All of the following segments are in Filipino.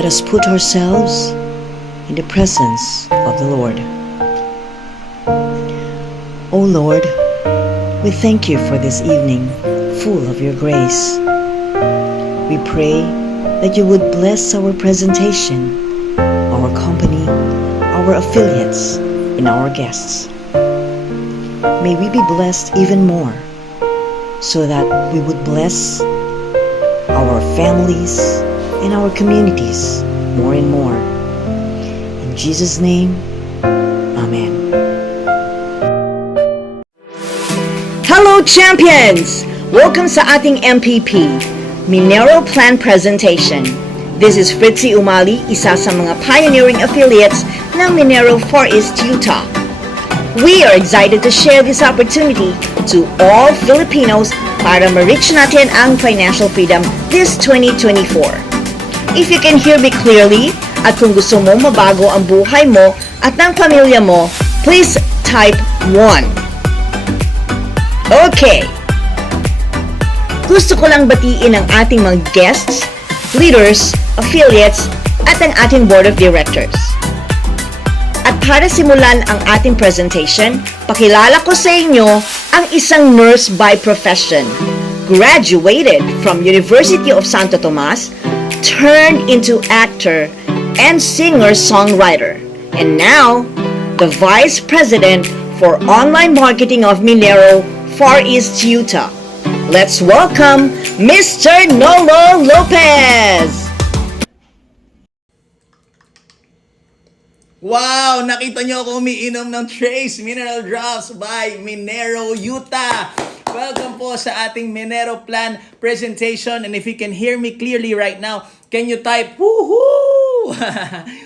let us put ourselves in the presence of the Lord. O Lord, we thank you for this evening full of your grace. We pray that you would bless our presentation, our company, our affiliates, and our guests. May we be blessed even more so that we would bless our families and our communities more and more. In Jesus' name, Amen. Hello champions! Welcome sa ating MPP, Minero Plan Presentation. This is Fritzy Umali, isa sa mga pioneering affiliates ng Minero Far East Utah. We are excited to share this opportunity to all Filipinos para ma-reach natin ang financial freedom this 2024. If you can hear me clearly at kung gusto mo mabago ang buhay mo at ng pamilya mo, please type 1. Okay. Gusto ko lang batiin ang ating mga guests, leaders, affiliates, at ang ating board of directors. At para simulan ang ating presentation, pakilala ko sa inyo ang isang nurse by profession. Graduated from University of Santo Tomas, turned into actor and singer-songwriter. And now, the Vice President for Online Marketing of Minero Far East Utah. Let's welcome Mr. Nolo Lopez! Wow! Nakita nyo ako umiinom ng Trace Mineral Drops by Minero Utah. Welcome po sa ating Minero Plan presentation. And if you can hear me clearly right now, can you type, woohoo!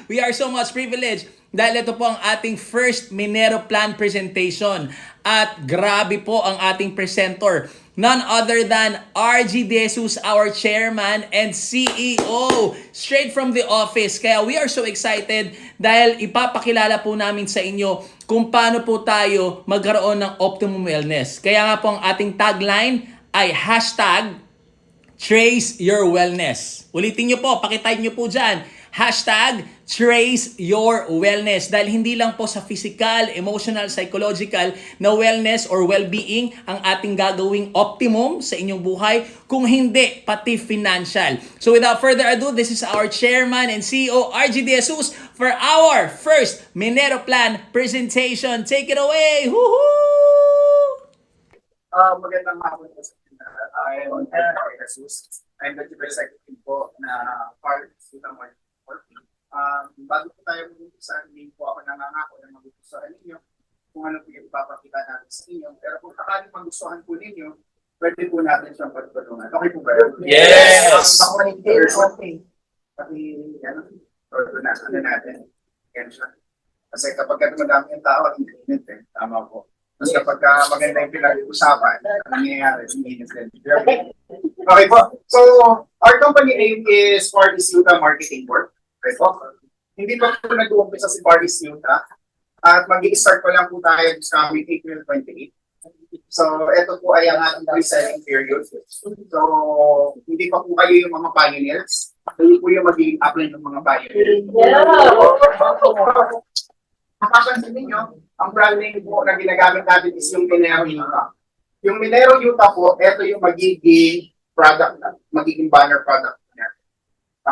We are so much privileged dahil ito po ang ating first Minero Plan presentation. At grabe po ang ating presenter. None other than RG De Jesus, our chairman and CEO, straight from the office. Kaya we are so excited dahil ipapakilala po namin sa inyo kung paano po tayo magkaroon ng optimum wellness. Kaya nga po ang ating tagline ay hashtag Trace Your Wellness. Ulitin nyo po, pakitype nyo po dyan. Hashtag Trace Your Wellness. Dahil hindi lang po sa physical, emotional, psychological na wellness or well-being ang ating gagawing optimum sa inyong buhay, kung hindi, pati financial. So without further ado, this is our chairman and CEO, RG De Jesus, for our first Minero Plan presentation. Take it away! Woohoo! Magandang hapon po sa inyo. I'm RG De Jesus. I'm the Chief Executive po na part of Utah Marketing. Bago po tayo mag-umpisa, hindi po ako nangangako na magugustuhan ninyo kung ano po yung ipapakita natin sa inyo. Pero kung sakaling magustuhan po ninyo, pwede po natin siyang pagtulungan. Okay po ba yun? Yes! Ako rin okay. Pati, ano natin. Yan siya. Kasi kapag madami yung tao, hindi init eh. Tama po. Mas kapag maganda yung pinag-usapan, nangyayari, hindi init din. Okay po. So, our company name is Far East Utah Marketing Board. Okay po. Hindi pa po nag-uumpisa si Far East Utah. At mag-i-start pa lang po tayo sa April 28. So, ito po ay ang ating pre-selling period. So, hindi pa po kayo yung mga pioneers. Hindi po yung magiging upline ng mga pioneers. Mapapansin ninyo, ang branding po na ginagamit natin is yung Minero Utah. Yung Minero Utah po, ito yung magiging product, magiging banner product niya.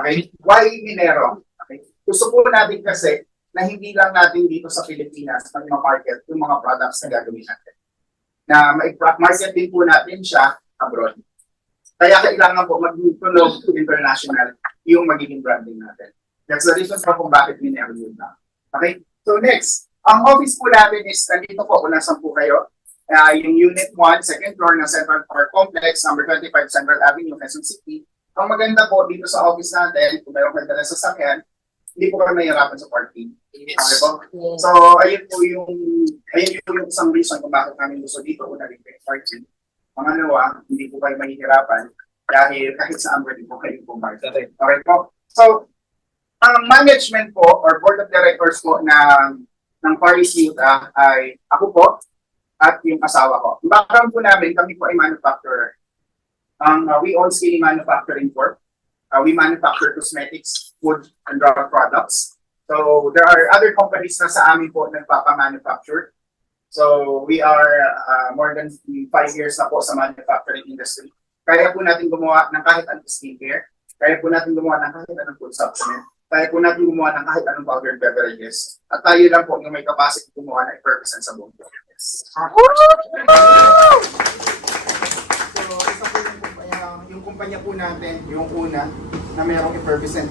Okay? Why Minero? Okay? Gusto po natin kasi na hindi lang natin dito sa Pilipinas mag-market yung mga products na gagawin natin. Na ma-market din po natin siya abroad. Kaya kailangan po mag-tunog international yung magiging branding natin. That's the reason kung bakit Minero Utah. Okay? So next, ang office po natin is nandito po, kung nasan po kayo. Yung Unit 1, second floor ng Central Park Complex, number 25 Central Avenue, Quezon City. Ang maganda po dito sa office natin, kung mayroong magdala sa sakyan, hindi po kami mahirapan sa parking. Okay po? So, ayun po yung isang reason kung bakit kami gusto dito kung naging parking. Pangalawa, hindi po kayo mahihirapan dahil kahit saan pwede po kayo pumark. Okay po? So, ang management po or board of directors po ng Far East Utah ay ako po at yung asawa ko. Yung background po namin, kami po ay manufacturer. We own Skinny Manufacturing Corp. We manufacture cosmetics food and drug products. So there are other companies na sa amin po nagpapa-manufacture. So we are more than 5 years na po sa manufacturing industry. Kaya po natin gumawa ng kahit anong skincare, kaya po natin gumawa ng kahit anong food supplement, kaya po natin gumawa ng kahit anong powdered beverages. At tayo lang po yung may capacity gumawa ng effervescent sa buong Pilipinas. So, isa po yung kumpanya po natin, yung una, na mayroong effervescent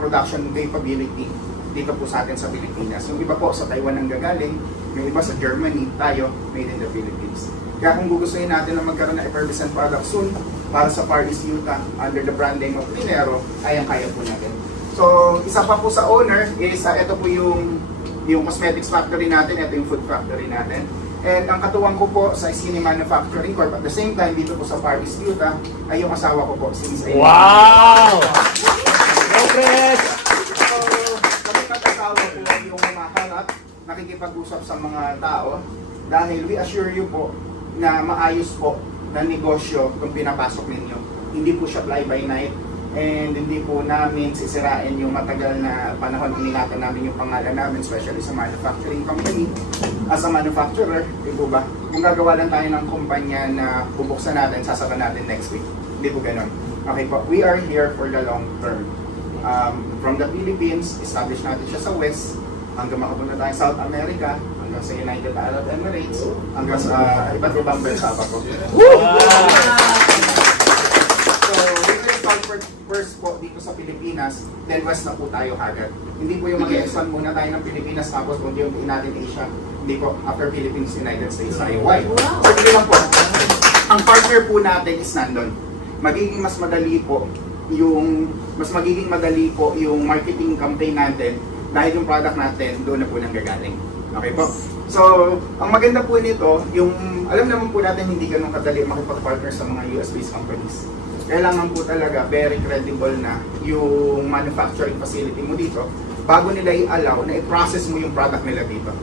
production capability dito po sa atin sa Pilipinas. Yung iba po sa Taiwan ang gagaling, yung iba sa Germany, tayo, made in the Philippines. Kaya kung gugustuhin natin na magkaroon ng effervescent product soon, para sa Far East Utah, under the brand name of Minero, kaya po natin. So, isa pa po sa owner is, ito po yung cosmetics factory natin, ito yung food factory natin. And ang katuwang ko po sa Skinny Manufacturing Corp, at the same time, dito po sa Far East Utah, ay yung asawa ko po, si Miss Amy. Wow! Progress! So, kami mag-asawa po yung humaharap, nakikipag-usap sa mga tao, dahil we assure you po na maayos po na negosyo kung pinapasok ninyo. Hindi po siya fly by night, and hindi po namin sisirain yung matagal na panahon iningatan namin yung pangalan namin, especially sa manufacturing company. As a manufacturer, di po ba? Kung gagawa lang tayo ng kumpanya na bubuksan natin, sasakan natin next week. Hindi po ganun. Okay po, we are here for the long term. From the Philippines, establish natin siya sa West, hanggang makapunta tayo South America, hanggang sa United Arab Emirates, hanggang sa iba't ibang bansa pa po. So, we will start first po dito sa Pilipinas, then West na po tayo agad. Hindi po yung mag-expand muna tayo ng Pilipinas, tapos unti-unti natin Asia. Hindi po, after Philippines, United States tayo. Why? So, hindi lang po. Ang partner po natin is nandun. Magiging mas madali po yung marketing campaign natin dahil yung product natin doon na po nang gagaling. Okay po? So, ang maganda po nito, alam naman po natin hindi ganun kadali makipag-partner sa mga US-based companies. Kailangan po talaga very credible na yung manufacturing facility mo dito bago nila i-allow na i-process mo yung product nila dito.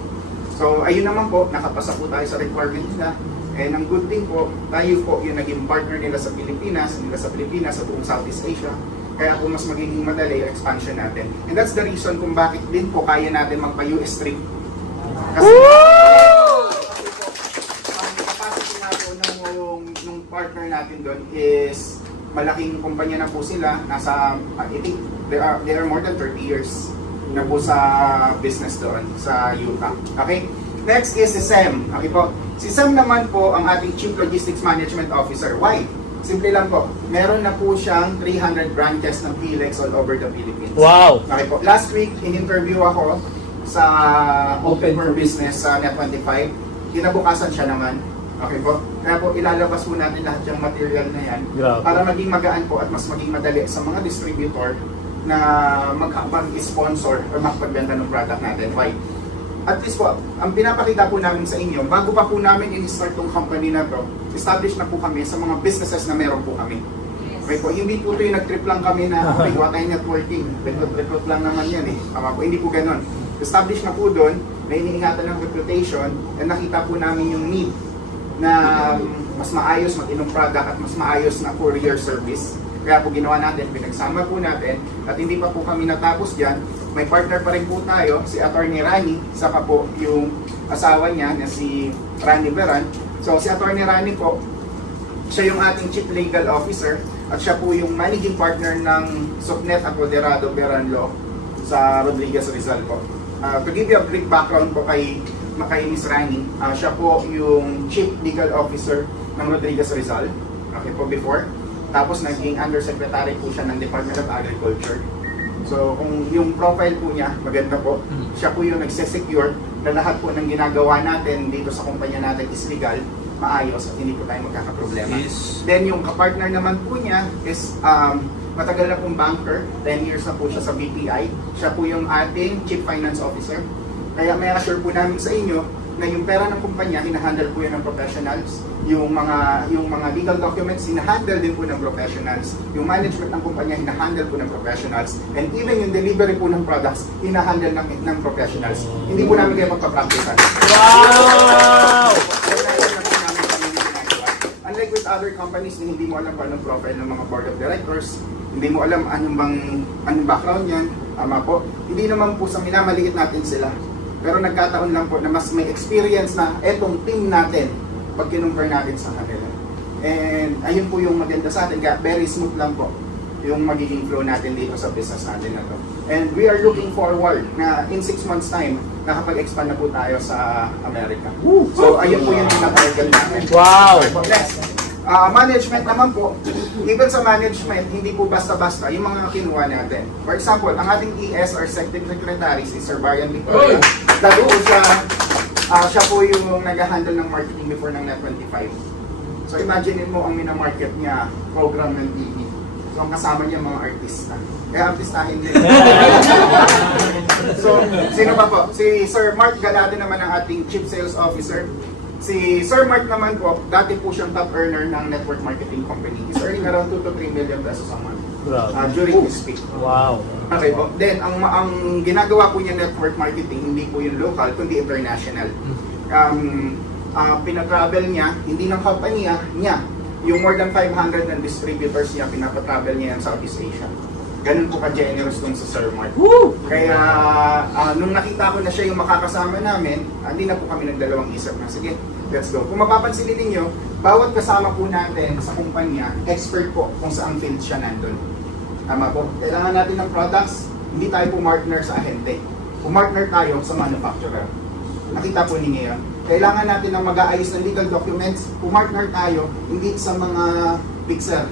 So, ayun naman po, nakapasa po tayo sa requirement nila. And ang good thing po, tayo po yung naging partner nila sa Pilipinas, sa buong Southeast Asia. Kaya po mas magiging madali yung expansion natin. And that's the reason kung bakit din po kaya natin magpa-US trip. Kasi ang capacity natin nung partner natin doon is malaking kumpanya na po sila. Nasa, I think, they are more than 30 years na po sa business doon sa Utah. Okay? Next is si Sam. Okay po. Si Sam naman po ang ating Chief Logistics Management Officer. Why? Simple lang po. Meron na po siyang 300 branches ng PLEX all over the Philippines. Wow! Okay po. Last week, in-interview ako sa Open for Business sa Net25. Kinabukasan siya naman. Okay po. Kaya po, ilalabas po natin lahat yung material na yan. Grabe. Para maging magaan po at mas maging madali sa mga distributor na mag-sponsor or makapagbenta ng product natin. Why? At least po, ang pinapakita po namin sa inyo, bago pa po namin in-start tong company na to, establish na po kami sa mga businesses na meron po kami. Okay po, hindi po ito yung nag-trip lang kami na, okay, what time networking, recruit lang naman yan eh. Tama po, hindi po ganun. Establish na po doon, na iniingatan ng reputation, and nakita po namin yung need na mas maayos mag-inom product at mas maayos na courier service. Kaya po ginawa natin, pinagsama po natin, at hindi pa po kami natapos dyan. May partner pa rin po tayo, si Attorney Rani, saka po yung asawa niya na si Rani Beran. So si Attorney Rani po, siya yung ating Chief Legal Officer at siya po yung managing partner ng Sopnet Apoderado Beran Law sa Rodriguez Rizal po. To give you a brief background po kay Miss Rani, siya po yung Chief Legal Officer ng Rodriguez Rizal, okay po before. Tapos naging Undersecretary po siya ng Department of Agriculture. So kung yung profile po niya, maganda po. Siya po yung nagsesecure na lahat po ng ginagawa natin dito sa kumpanya natin is legal, maayos at hindi po tayo magkakaproblema. Yes. Then yung kapartner naman po niya is matagal na pong banker, 10 years na po siya sa BPI. Siya po yung ating Chief Finance Officer. Kaya may assure po namin sa inyo na yung pera ng kumpanya, hinahandle po yan ng professionals. Yung mga legal documents, hinahandle din po ng professionals. Yung management ng kumpanya, hinahandle po ng professionals. And even yung delivery po ng products, hinahandle ng professionals. Hindi po namin kayo magpa-practice. Wow! Unlike with with other companies na hindi mo alam kung anong profile ng mga board of directors, hindi mo alam anong background yan, po. Hindi naman po sa minamaliit natin sila. Pero nagkataon lang po na mas may experience na etong team natin pag kinumpare natin sa kanila. And ayun po yung maganda sa atin, kaya very smooth lang po yung magiging flow natin dito sa business natin na to. And we are looking forward na in 6 months time, nakapag-expand na po tayo sa Amerika. So ayun po yung pinaka-target natin. Wow! Next. Management naman po, even sa management, hindi po basta-basta yung mga kinuha natin. For example, ang ating ES or Secretary, si Sir Brian Victoria, dati po siya po yung nag-handle ng marketing before ng Net25. So imagine mo ang minamarket niya, program ng TV. So ang kasama niya mga artista. Kaya artistahin din. So, sino pa po? Si Sir Mark Galado naman ang ating Chief Sales Officer. Si Sir Mark naman po, dati po siyang top earner ng network marketing company. He's earning around 2 to 3 million pesos a month during his peak. Wow! Okay po. Then, ang ginagawa po niya network marketing, hindi po yung local, kundi international. Pinatravel niya, hindi ng company niya, yung more than 500 na distributors niya, pinapatravel niya yan sa Southeast Asia. Ganun po ka-generous dun sa Sir Mark. Woo! Kaya nung nakita ko na siya yung makakasama namin, hindi na po kami nagdalawang isip na, sige, let's go. Kung mapapansin ninyo, bawat kasama po natin sa kumpanya, expert po kung saan field siya nandun. Tama po. Kailangan natin ng products, hindi tayo po partner sa ahente. Pumartner tayo sa manufacturer. Nakita po ninyo yan. Kailangan natin ng mag-aayos ng legal documents, pumartner tayo, hindi sa mga fixer.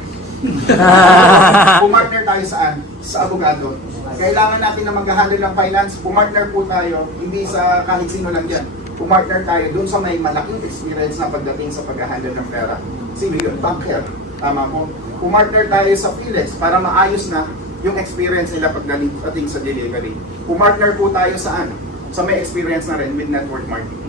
Pumartner tayo saan? Sa abogado. Kailangan natin na mag-handle ng finance, pumartner po tayo, hindi sa kahit sino lang yan. Pumartner tayo doon sa may malaking experience na pagdating sa pag-handle ng pera. Civil banker, tama po. Pumartner tayo sa PhilEx para maayos na yung experience nila pagdating sa delivery. Pumartner po tayo saan? Sa may experience na rin with network marketing.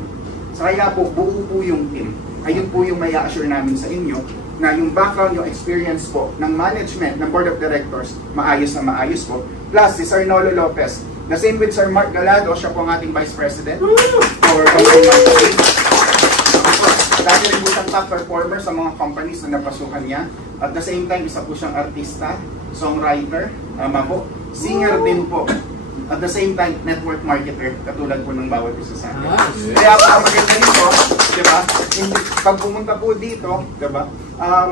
So kaya po, buo po yung team. Ayun po yung may assure namin sa inyo na yung background, yung experience po ng management, ng board of directors, maayos na maayos po. Plus, si Sir Nolo Lopez. The same with Sir Mark Galado, siya po ang ating Vice President for Company Marketing. Dati rin po siyang top performer sa mga companies na napasukan niya. At the same time, isa po siyang artista, songwriter, singer din po. At the same time, network marketer, katulad po ng bawat isa sa atin. Kaya po ang maganda nito, di ba? Pag pumunta po dito, di ba?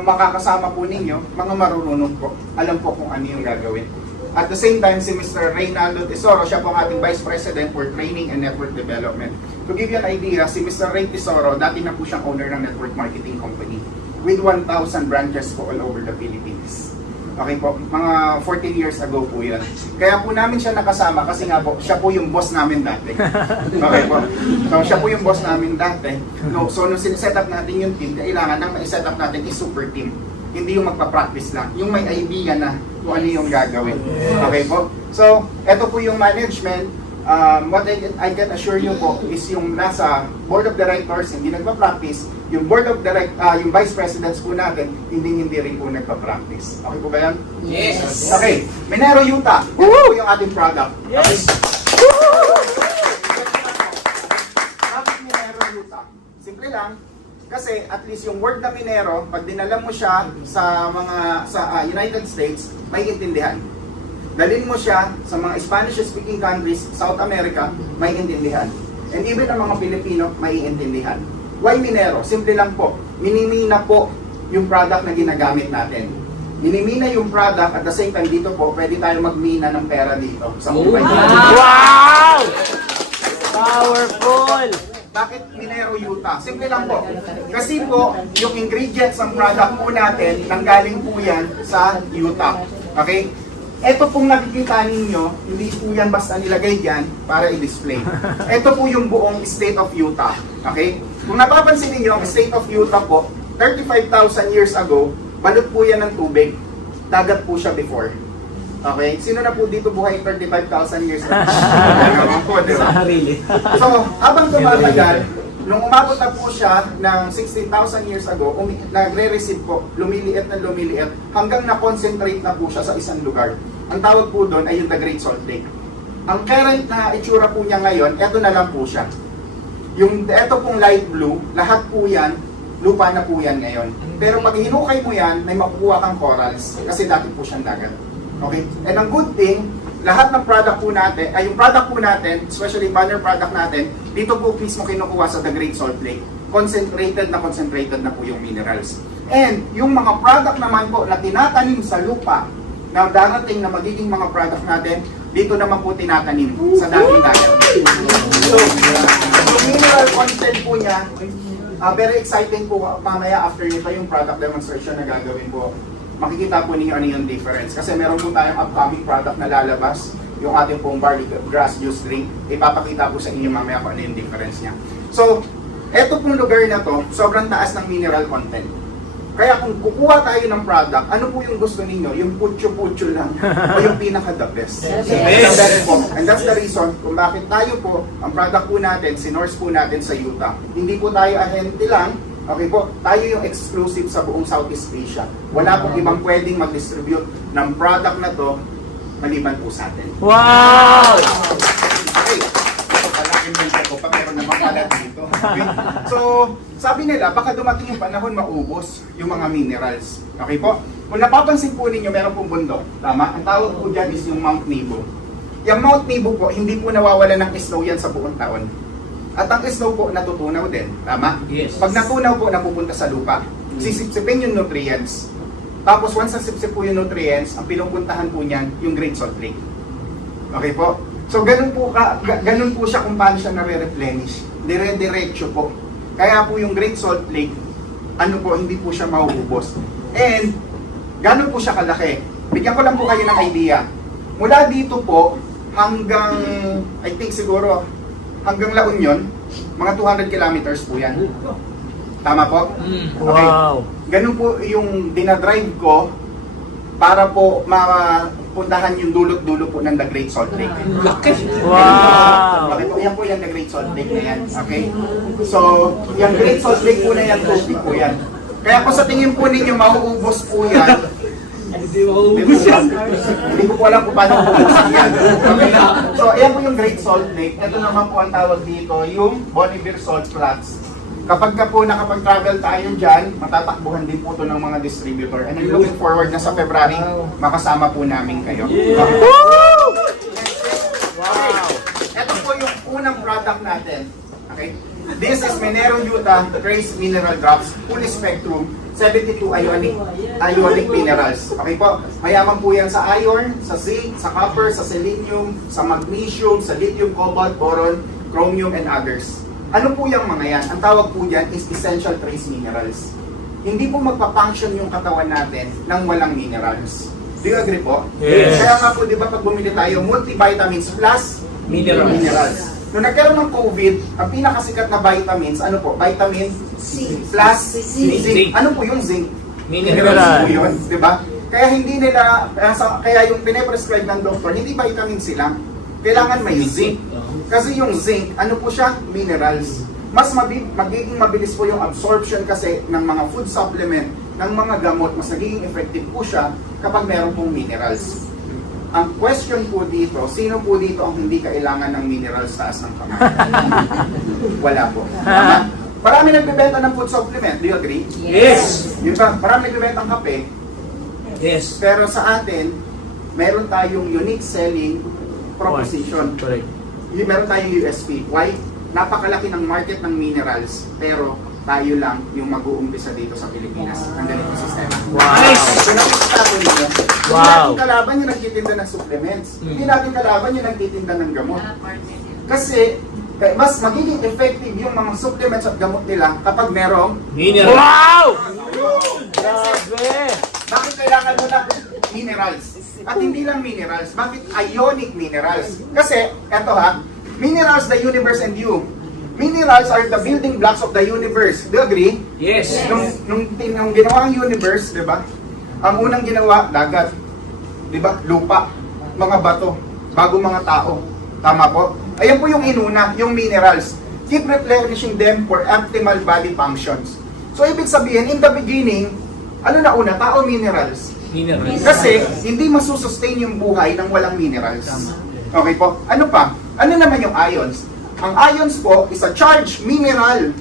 Makakasama po ninyo, mga marunong po. Alam po kung ano yung gagawin. At the same time, si Mr. Reynaldo Tesoro, siya po ang ating Vice President for Training and Network Development. To give you an idea, si Mr. Ray Tesoro, dati na po siyang owner ng network marketing company with 1,000 branches po all over the Philippines. Okay po, mga 14 years ago po yan. Kaya po namin siya nakasama kasi nga po, siya po yung boss namin dati. Okay po. So, siya po yung boss namin dati. No, so, nung set up natin yung team, kailangan nang ma-set up natin is super team. Hindi yung magpa-practice lang. Yung may idea na kung ano yung gagawin. Okay po. So, eto po yung management. What I can assure you po is yung nasa board of directors hindi nagpa-practice, yung board of yung vice presidents po natin hindi rin po nagpa-practice. Okay po ba yan? Yes! Okay, Minero Utah. Ito po yung ating product. Yes! Bakit Minero Utah? Simple lang. Kasi at least yung word na Minero, pag dinala mo siya sa United States, may intindihan. Dalhin mo siya sa mga Spanish-speaking countries, South America, may intindihan. And even ang mga Pilipino, may intindihan. Why Minero? Simple lang po. Minimina po yung product na ginagamit natin. Minimina yung product at the same time dito po, pwede tayo magmina ng pera dito sa Mumbai. Wow! Powerful! Bakit Minero Utah? Simple lang po. Kasi po, yung ingredients ng product po natin, nanggaling po yan sa Utah. Okay? Ito pong nakikita ninyo, hindi po yan basta nilagay dyan para i-display. Ito po yung buong state of Utah. Okay? Kung napapansin niyo ang state of Utah po, 35,000 years ago, balot po yan ng tubig. Dagat po siya before. Okay? Sino na po dito buhay 35,000 years ago? Naman po, di ba? So, habang tumatagal, nung umabot na po siya ng 16,000 years ago, nagre-receive po, lumiliit na lumiliit, hanggang na-concentrate na po siya sa isang lugar. Ang tawag po doon ay yung The Great Salt Lake. Ang current na itsura po niya ngayon, eto na lang po siya. Yung eto pong light blue, lahat po yan, lupa na po yan ngayon. Pero pag hinukay mo yan, may makukuha kang corals kasi dati po siyang dagat. Okay? And ang good thing, lahat ng product po natin, ay yung product po natin, especially banner product natin, dito po mismo kinukuha sa The Great Salt Lake. Concentrated na po yung minerals. And yung mga product naman po na tinatanim sa lupa, na darating na magiging mga product natin, dito naman po tinatanim sa dating dagat. So, yung mineral content po niya, very exciting po mamaya after nito yung product demonstration na gagawin po. Makikita po ninyo ano yung difference. Kasi meron po tayong upcoming product na lalabas, yung ating pong barley grass juice drink. Ipapakita po sa inyo mamaya kung ano yung difference niya. So, eto pong lugar na to, sobrang taas ng mineral content. Kaya kung kukuha tayo ng product, ano po yung gusto ninyo? Yung putyo-putyo lang o yung pinaka-the best? Yes. And that's the reason kung bakit tayo po, ang product po natin, sinorse po natin sa Utah. Hindi po tayo ahente lang, okay po, tayo yung exclusive sa buong Southeast Asia. Wala pong ibang pwedeng mag-distribute ng product na to maliban po sa atin. Wow! Okay. Pala-invento ko pa, meron naman pala dito. Okay? So, sabi nila, baka dumating yung panahon maubos yung mga minerals. Okay po? Kung napapansin po ninyo, meron pong bundok. Tama? Ang tawag po dyan is yung Mount Nebo. Yung Mount Nebo po, hindi po nawawala ng snow yan sa buong taon. At ang snow po, natutunaw din. Tama? Yes. Pag natunaw po, napupunta sa lupa. Sisipsipin yung nutrients. Tapos once nasipsip po yung nutrients, ang pinupuntahan po niyan, yung Great Salt Lake. Okay po? So ganun po siya kung paano siya nare-replenish. Dire-diretso po. Kaya po yung Great Salt Lake, ano po, hindi po siya mauubos. And, ganun po siya kalaki. Bigyan ko lang po kayo ng idea. Mula dito po, hanggang, I think siguro, hanggang La Union, mga 200 kilometers po yan. Tama po? Okay. Wow! Ganun po yung dinadrive ko para po mapuntahan yung dulot-dulo po ng The Great Salt Lake. Laki! Wow! Okay po, yan po yung The Great Salt Lake na yan. Okay? So, yung Great Salt Lake po na yan, tubig po yan. Kaya kung sa tingin po ninyo, mauubos po yan. Hindi ko po alam kung paano uubos yan. Okay? So, yan po yung Great Salt Lake. Ito naman po ang tawag dito, yung Bonneville Salt Flats. Kapag ka po nakapag-travel tayo dyan, matatakbuhan din po ito ng mga distributor. And I'm looking forward na sa February, makasama po namin kayo. Okay. Wow! Ito po yung unang product natin. Okay? This is Minero Utah Trace Mineral Drops, full spectrum, 72 ionic minerals. Okay po? Mayaman po yan sa iron, sa zinc, sa copper, sa selenium, sa magnesium, sa lithium, cobalt, boron, chromium, and others. Ano po yung mga yan? Ang tawag po dyan is essential trace minerals. Hindi po magpa-function yung katawan natin nang walang minerals. Do you agree po? Yes. Kaya nga po, di ba, pag bumili tayo, multivitamins plus minerals. Nung nagkaroon ng COVID, ang pinakasikat na vitamins, ano po? Vitamin C plus zinc. Ano po yung zinc? Mineral. Po yun, di ba? Kaya hindi nila, kaya yung pinaprescribe ng doktor, hindi vitamin C lang. Kailangan may zinc. Kasi yung zinc, ano po siya? Minerals. Mas magiging mabilis po yung absorption kasi ng mga food supplement, ng mga gamot, mas nagiging effective po siya kapag meron pong minerals. Ang question po dito, sino po dito ang hindi kailangan ng minerals taas ng kamay? Wala po. Tama? Marami nagbebenta ng food supplement, do you agree? Yes! Yun ba? Marami nagbebenta ng kape, Yes! pero sa atin, meron tayong unique selling proposition. Correct. Meron tayong USP. Why? Napakalaki ng market ng minerals, pero tayo lang yung mag-uumpisa dito sa Pilipinas ng ganitong sistema. Wow! So nakikita ko ninyo, hindi Wow! natin kalaban yung nagtitinda ng supplements. Hindi natin kalaban yung nagtitinda ng gamot. Kasi mas magiging effective yung mga supplements at gamot nila kapag merong Mineral! Wow! Grabe! bakit kailangan mo ng minerals? At hindi lang minerals, bakit ionic minerals? Kasi, eto ha, minerals, the universe, and you. Minerals are the building blocks of the universe. Do you agree? Yes! Nung ginawa ang universe, di ba? Ang unang ginawa, dagat. Di ba? Lupa. Mga bato. Bago mga tao. Tama po? Ayan po yung inuna, yung minerals. Keep replenishing them for optimal body functions. So, ibig sabihin, in the beginning, ano na una? Tao, minerals. Mineral. Kasi, hindi masusustain yung buhay ng walang minerals. Okay po? Ano pa? Ano naman yung ions? Ang ions po is a charged mineral.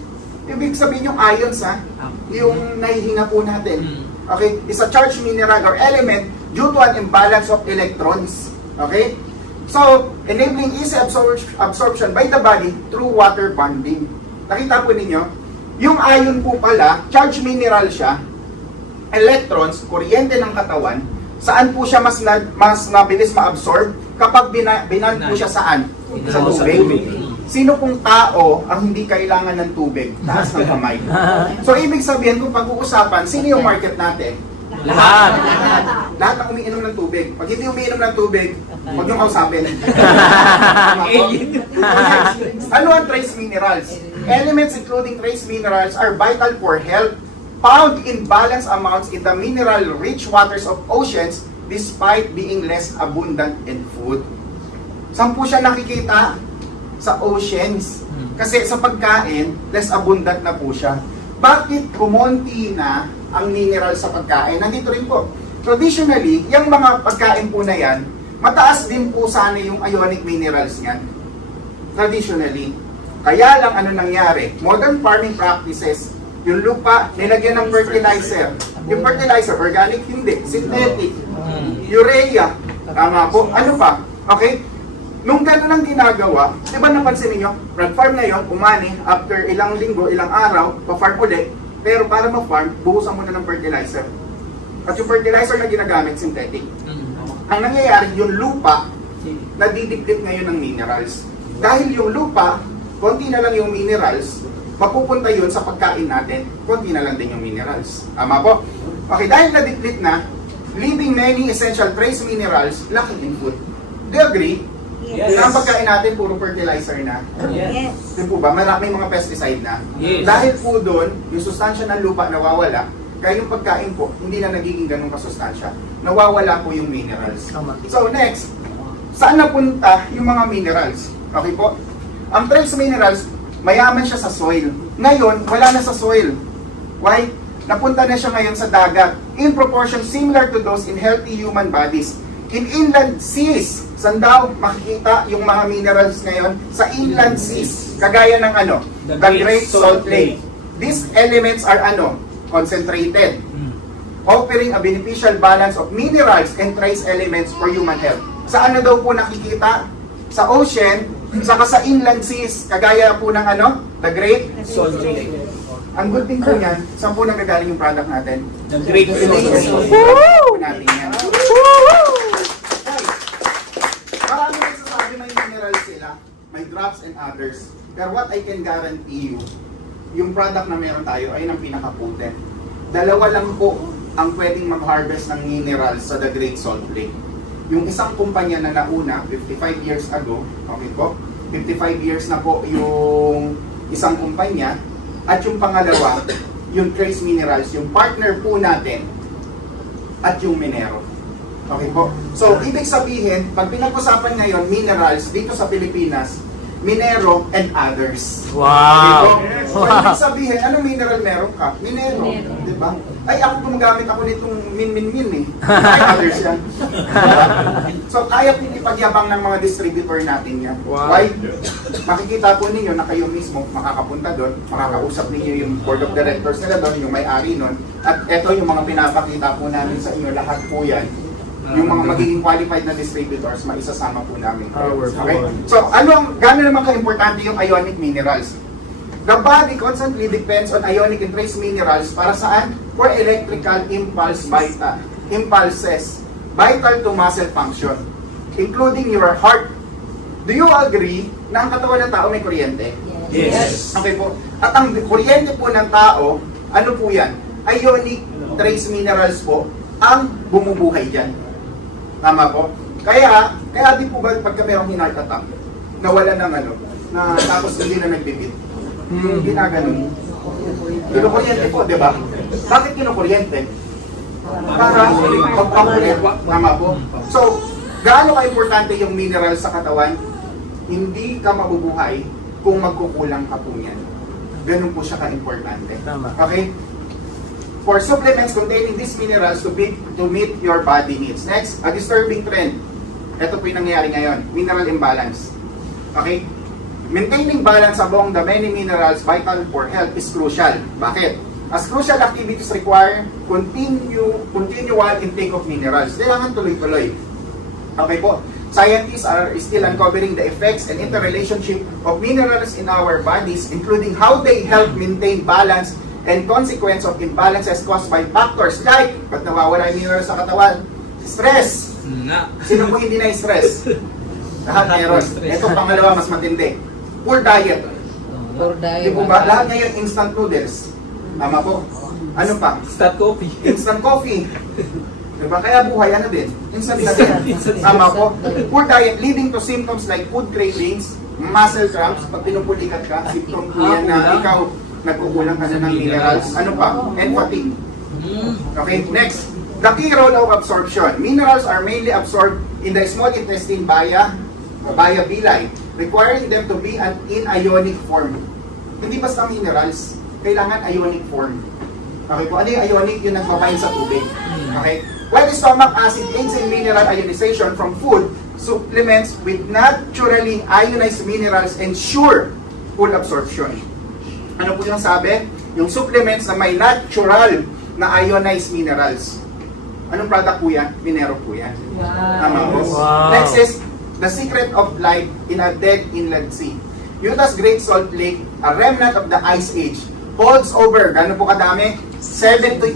Ibig sabihin yung ions, ha? Yung nahihinga po natin. Okay? Is a charged mineral or element due to an imbalance of electrons. Okay? So, enabling easy absorption by the body through water bonding. Nakita po ninyo? Yung ion po pala, charged mineral siya, electrons, kuryente ng katawan, saan po siya mas mabilis ma-absorb? Kapag binan po siya saan? Sa tubig. Sino pong tao ang hindi kailangan ng tubig? Taas ng kamay. So, ibig sabihin, kung pag-uusapan, sino yung market natin? Lahat. Lahat ng umiinom ng tubig. Pag hindi umiinom ng tubig, huwag niyong kausapin. Ano ang trace minerals? Elements including trace minerals are vital for health, found in balanced amounts in the mineral-rich waters of oceans despite being less abundant in food. Saan po siya nakikita? Sa oceans. Kasi sa pagkain, less abundant na po siya. Bakit kumonti na ang mineral sa pagkain? Nandito rin po. Traditionally, yung mga pagkain po na yan, mataas din po sana yung ionic minerals niyan. Traditionally. Kaya lang ano nangyari? Modern farming practices, yung lupa, nilagyan ng fertilizer. Yung fertilizer, organic hindi, synthetic. Urea, tama po. Ano pa? Okay? Nung gano'n ang ginagawa, di ba napansin ninyo, rag farm ngayon, umani, after ilang linggo, ilang araw, pa-farm ulit, pero para ma-farm, buhusan mo na ng fertilizer. At yung fertilizer na ginagamit, synthetic. Ang nangyayari, yung lupa, nadidikdik ngayon ng minerals. Dahil yung lupa, konti na lang yung minerals, mapupunta yun sa pagkain natin, konti na lang din yung minerals. Tama po? Okay, dahil nadikdik na, leaving many essential trace minerals lacking in food. Do you agree? Yes. Na ang pagkain natin, puro fertilizer na. Yes. Di po ba? Maraming mga pesticide na. Yes. Dahil po doon, yung sustansya ng lupa nawawala, kaya yung pagkain po, hindi na nagiging ganun kasustansya. Nawawala po yung minerals. So next, saan napunta yung mga minerals? Okay po? Ang trace minerals, mayaman siya sa soil. Ngayon, wala na sa soil. Why? Napunta na siya ngayon sa dagat. In proportion similar to those in healthy human bodies. In inland seas, saan daw makikita yung mga minerals ngayon? Sa inland seas, kagaya ng ano? The Great Salt Lake. These elements are ano? Concentrated. Offering a beneficial balance of minerals and trace elements for human health. Saan na daw po nakikita? Sa ocean, saka sa inland seas, kagaya po ng ano? The Great Salt Lake. Ang good thing po yan, saan po nagagaling yung product natin? The Great Salt Lake. Woo! Natin yan. Marami nagsasabi may minerals sila, may drops and others. Pero what I can guarantee you, yung product na meron tayo ay ng pinaka-potent. Dalawa lang po ang pwedeng mag-harvest ng minerals sa The Great Salt Lake. Yung isang kumpanya na nauna, 55 years ago, okay po, 55 years na po yung isang kumpanya, at yung pangalawa, yung trace minerals, yung partner po natin, at yung Minero. Okay po? So, ibig sabihin, pag pinag-usapan ngayon, minerals dito sa Pilipinas, Minero and others. Wow! Okay po? So, ibig sabihin, anong mineral meron ka? Minero. Di ba? Ay, ako gumagamit ako nitong min eh. Ay, others yan. So, kaya ipagyabang ng mga distributor natin yan. Wow. Why? Makikita po ninyo na kayo mismo makakapunta doon, makakausap ninyo yung board of directors nila doon, yung may-ari nun. At eto yung mga pinapakita po namin sa inyo, lahat po yan. Yung mga magiging qualified na distributors, maisasama po namin. Okay? So, gano'n naman ka-importante yung ionic minerals? The body constantly depends on ionic and trace minerals para saan? For electrical impulses vital to muscle function, including your heart. Do you agree na ang katawan ng tao may kuryente? Yes. Okay po. At ang kuryente po ng tao, ano po yan? Ionic trace minerals po ang bumubuhay dyan. Tama po? Kaya di po ba pagka merong heart attack, nawala ng ano, na tapos hindi na nagbibit, yung ginaganon, kinukuryente po, di ba? Bakit kinukuryente? Para magpakulit. Tama po? So, gaano ka-importante yung mineral sa katawan? Hindi ka mabubuhay kung magkukulang ka po yan. Ganun po siya ka-importante. Okay? For supplements containing these minerals to meet your body needs. Next, a disturbing trend. Ito po yung nangyayari ngayon. Mineral imbalance. Okay? Maintaining balance among the many minerals vital for health is crucial. Bakit? As crucial activities require continual intake of minerals. Kailangan tuloy-tuloy. Okay po? Scientists are still uncovering the effects and interrelationship of minerals in our bodies, including how they help maintain balance and consequence of imbalances caused by factors like, ba't nawawala yung minerals sa katawan? Stress. Sino po hindi na-stress? Lahat meron. Ito pangalawa, mas matindi. Poor diet. Di po ba? Lahat ngayon instant noodles. Tama po. Ano pa? Instant coffee. Instant coffee. Diba? Kaya buhay, ano din? Instant na din. Tama po. Poor diet leading to symptoms like food cravings, muscle cramps, pag pinupulikat ka, symptom po yan na ikaw nagkukulang ka na ng minerals. Ano pa? And fatigue. Okay, next. The key role of absorption. Minerals are mainly absorbed in the small intestine via villi, requiring them to be in ionic form. Hindi basta minerals, kailangan ionic form. Okay po, ano yung ionic? Yung nagpapain sa tubig. Okay? While the stomach acid aids in mineral ionization from food, supplements with naturally ionized minerals ensure full absorption. Ano po yung sabi? Yung supplements na may natural na ionized minerals. Anong product po yan? Minero po yan. Tama po. Wow. Next is, the secret of life in a dead inland sea. Utah's Great Salt Lake, a remnant of the Ice Age, holds over, gano'n po kadami? 72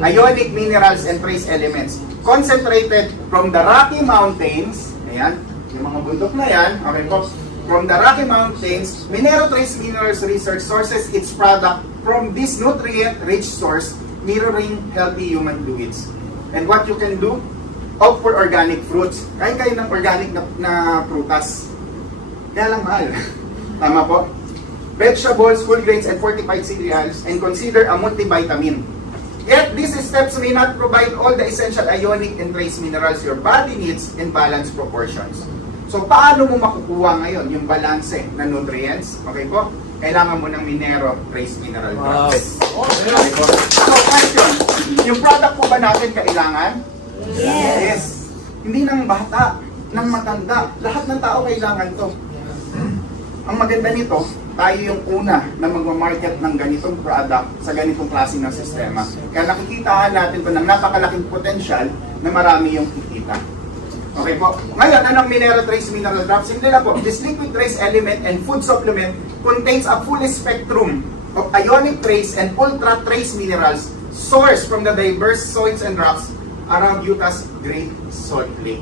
ionic minerals and trace elements concentrated from the Rocky Mountains. Ayan, yung mga bundok na yan. Okay po. From the Rocky Mountains, Minero Trace Minerals Research sources its product from this nutrient-rich source, mirroring healthy human fluids. And what you can do? Opt for organic fruits. Kain kayo ng organic na prutas. Kaya lang mahal. Tama po. Vegetables, whole grains, and fortified cereals, and consider a multivitamin. Yet, these steps may not provide all the essential ionic and trace minerals your body needs in balanced proportions. So, paano mo makukuha ngayon yung balanse na nutrients? Okay po? Kailangan mo ng Minero Trace Mineral Drops. Okay po? So, question, yung product po ba natin kailangan? Yes. Hindi ng bata, ng matanda. Lahat ng tao kailangan to. Ang maganda nito, tayo yung una na magmamarket ng ganitong product sa ganitong klase ng sistema. Kaya nakikitaan natin ito ng napakalaking potensyal na marami yung kikita. Okay po. Ngayon, anong Minero Trace Mineral Drops? Hindi na po. This liquid trace element and food supplement contains a full spectrum of ionic trace and ultra trace minerals sourced from the diverse soils and rocks around Utah's Great Salt Lake.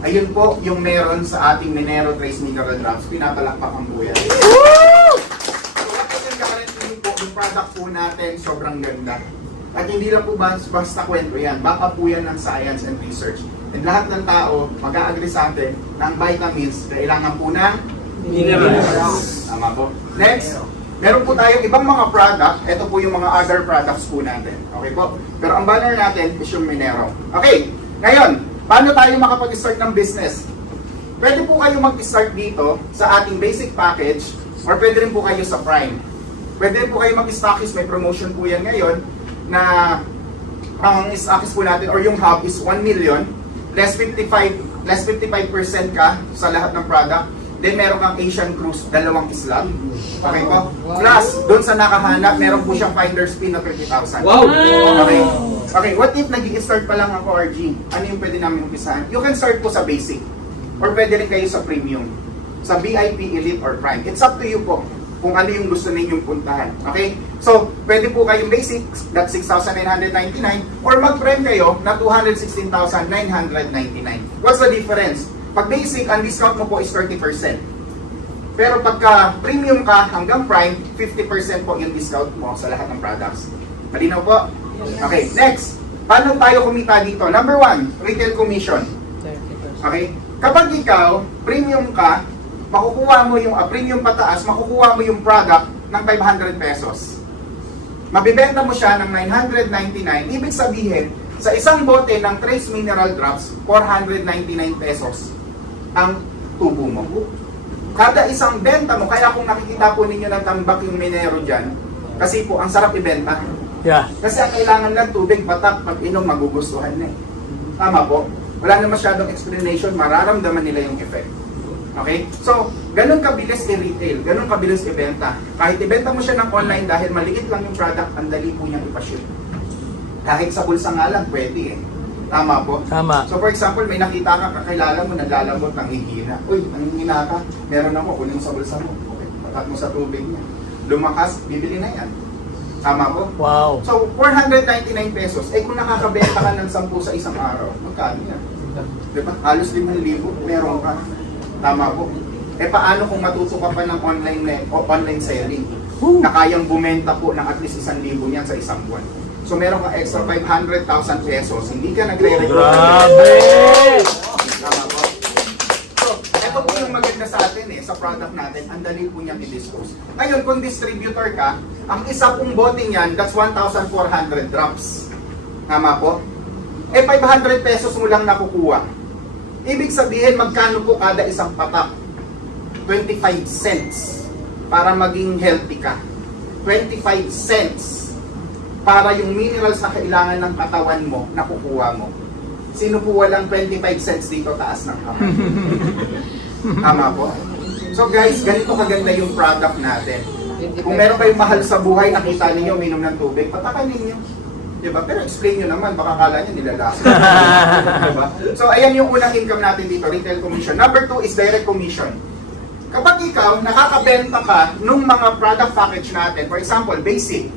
Ayun po yung meron sa ating Minero Trace Mineral Drops. Pinapalakpak ang buhay. So, what I can guarantee po, yung product po natin sobrang ganda. At hindi lang po basta kwento yan. Baka po yan ng science and research. And lahat ng tao mag-a-agree sa atin na ang vitamins kailangan po ng minerals. Tama po. Next, meron po tayong ibang mga product. Ito po yung mga other products po natin. Okay po? Pero ang banner natin is yung Minero. Okay, ngayon, paano tayo makapag-start ng business? Pwede po kayo mag-start dito sa ating basic package or pwede rin po kayo sa Prime. Pwede rin po kayo mag-stockist, may promotion po yan ngayon na ang stockist po natin or yung hub is 1 million less 55% ka sa lahat ng product. Then meron kang Asian Cruise, 2 slot. Okay po? Plus, doon sa nakahanap, meron po siyang finder's fee na 30,000. Wow! Okay. Okay, what if nag-i-start pa lang ako, RG? Ano yung pwede namin umpisahan? You can start po sa basic. Or pwede rin kayo sa premium. Sa VIP, Elite, or Prime. It's up to you po kung ano yung gusto ninyong puntahan. Okay? So, pwede po kayong basic, that's 6,999, or mag-prime kayo na 216,999. What's the difference? Pag basic, ang discount mo po is 30%. Pero pagka premium ka hanggang prime, 50% po yung discount mo sa lahat ng products. Malinaw po? Okay, next. Paano tayo kumita dito? Number 1, retail commission. Okay? Kapag ikaw, premium ka, makukuha mo yung premium pataas, makukuha mo yung product ng 500 pesos. Mabibenta mo siya ng 999. Ibig sabihin, sa isang bote ng Trace Mineral Drops, 499 pesos ang tubo mo. Kada isang benta mo, kaya kung nakikita po ninyo ng tambak yung Minero dyan, kasi po, ang sarap ibenta. Yeah. Kasi ang kailangan lang tubig, batak, pag inom, magugustuhan na eh. Tama po. Wala na masyadong explanation, mararamdaman nila yung effect. Okay? So, ganun kabilis i-retail, ganun kabilis i-benta. Kahit ibenta mo siya ng online dahil maliit lang yung product, ang dali po niyang ipaship. Kahit sa bulsa nga lang, pwede eh. Tama po? Tama. So for example, may nakita ka, kakilala mo, naglalamot ng hihina. Uy, anong hina ka? Meron ako, kunin mo sa bulsa mo. Okay, patat mo sa tubig niya. Lumakas, bibili na yan. Tama po? Wow. So, 499 pesos. Eh kung nakakabenta ka ng 10 sa isang araw, magkano yan? Diba? Halos 5,000, meron ka. Tama po. Eh paano kung matuto ka pa ng online selling? Na kayang bumenta po ng at least 1,000 yan sa isang buwan. So meron ka extra 500,000 pesos, hindi ka nagre-record. Grabe! Tama po. So, ito po yung maganda sa atin sa product natin, ang dali po niyang i-dispose. Ngayon, kung distributor ka, ang isa pong bote niyan, that's 1,400 drops. Tama po? Eh 500 pesos mo lang nakukuha. Ibig sabihin, magkano po kada isang patak? 25 cents para maging healthy ka. 25 cents para yung minerals na kailangan ng katawan mo, nakukuha mo. Sino po walang 25 cents dito taas ng kamay? Tama po? So guys, ganito kaganda yung product natin. Kung meron kayong mahal sa buhay, nakita ninyo, minom ng tubig, patakan ninyo. Diba? Pero explain nyo naman, baka kala nyo nilalasa. Diba? So ayan yung unang income natin dito, retail commission. Number 2 is direct commission. Kapag ikaw, nakakabenta ka nung mga product package natin, for example, basic,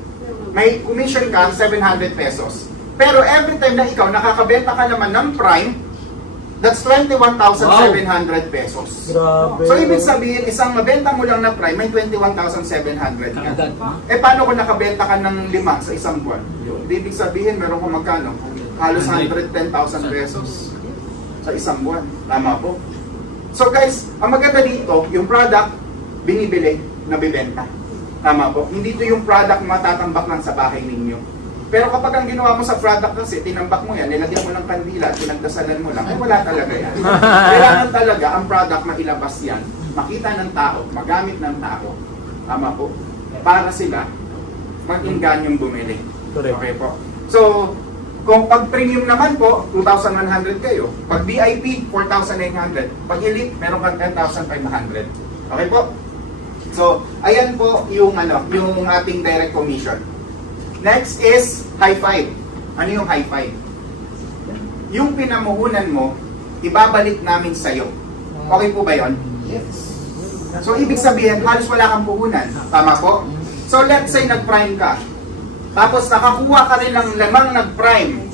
may commission ka 700 pesos. Pero every time na ikaw, nakakabenta ka naman ng prime, that's 21,700 pesos. Grabe. So ibig sabihin, isang mabenta mo lang na prime, may 21,700 ka. Eh paano kung nakabenta ka ng 5 sa isang buwan? Ibig sabihin, meron kang magkano? Halos 110,000 pesos sa isang buwan. Tama po? So guys, ang maganda dito, yung product, binibili, nabibenta. Tama po? Hindi to yung product matatambak lang sa bahay ninyo. Pero kapag ang ginawa mo sa product kasi, tinambak mo yan, nilagyan mo ng kandila, pinagdasalan mo lang, ay wala talaga yan. Kailangan talaga ang product mailabas yan, makita ng tao, magamit ng tao. Tama po? Para sila, mag-inganyong bumili. Okay po? So, kung pag premium naman po, 2,100 kayo. Pag VIP, 4,900. Pag elite, meron kang 10,500. Okay po? So, ayan po yung yung ating direct commission. Next is high five. Ano yung high five? Yung pinamuhunan mo, ibabalik namin sa'yo. Okay po ba yun? Yes. So, ibig sabihin, halos wala kang puhunan. Tama po? So, let's say nag-prime ka. Tapos, nakakuha ka rin ng lamang nag-prime.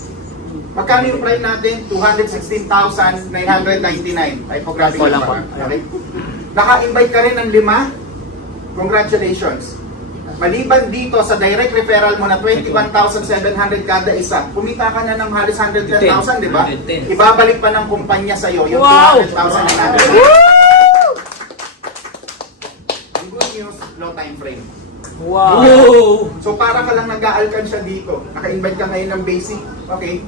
Magkano yung prime natin? 216,999. Typographic lang pa. Okay? Naka-invite ka rin ng 5. Congratulations. Maliban dito sa direct referral mo na 21,700 kada isa, kumita ka na ng halos 110,000, di ba? Ibabalik pa ng kumpanya sa'yo yung 200,000 na Ang good news, low time frame. Wow! So para ka lang nag-aalkansya dito, naka-invite ka ngayon ng basic, okay?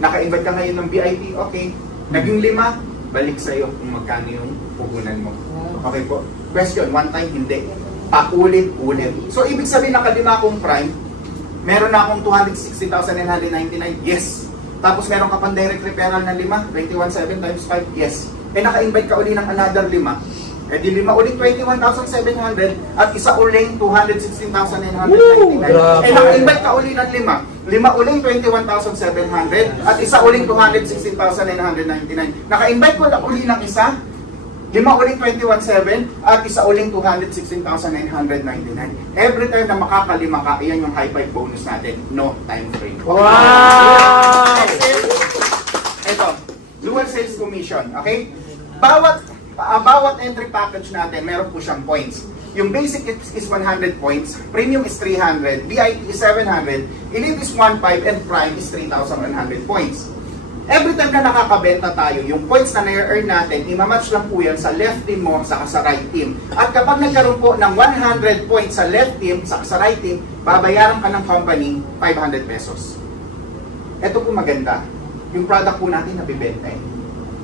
Naka-invite ka ngayon ng VIP, okay? Naging 5, balik sa'yo kung magkano yung puhunan mo. Okay po? Question, one time, hindi. Paulit-ulit. So, ibig sabihin, nakalima akong prime, meron na akong 260,999, yes. Tapos, meron ka pang direct referral ng 5, 21,700 times 5, yes. Eh, naka-invite ka uli ng another 5, eh di 5 ulit 21,700 at isa uling 216,999. Eh, naka-invite ka uli ng 5 uling 21,700 at isa uling 216,999. Naka-invite ko lang uli ng isa, 5 uling 21,700 at isa uling 216,999. Every time na makakalima ka, iyan yung high five bonus natin. No time frame. Wow! Ito, dual sales commission. Okay? Bawat entry package natin, meron po siyang points. Yung basic is 100 points, premium is 300, VIP is 700, elite is 1.5, and prime is 3,100 points. Every time na nakakabenta tayo, yung points na na-earn natin, imamatch lang po yan sa left team mo, saka sa right team. At kapag nagkaroon po ng 100 points sa left team, saka sa right team, babayaran ka ng company 500 pesos. Ito po maganda. Yung product po natin nabibenta eh.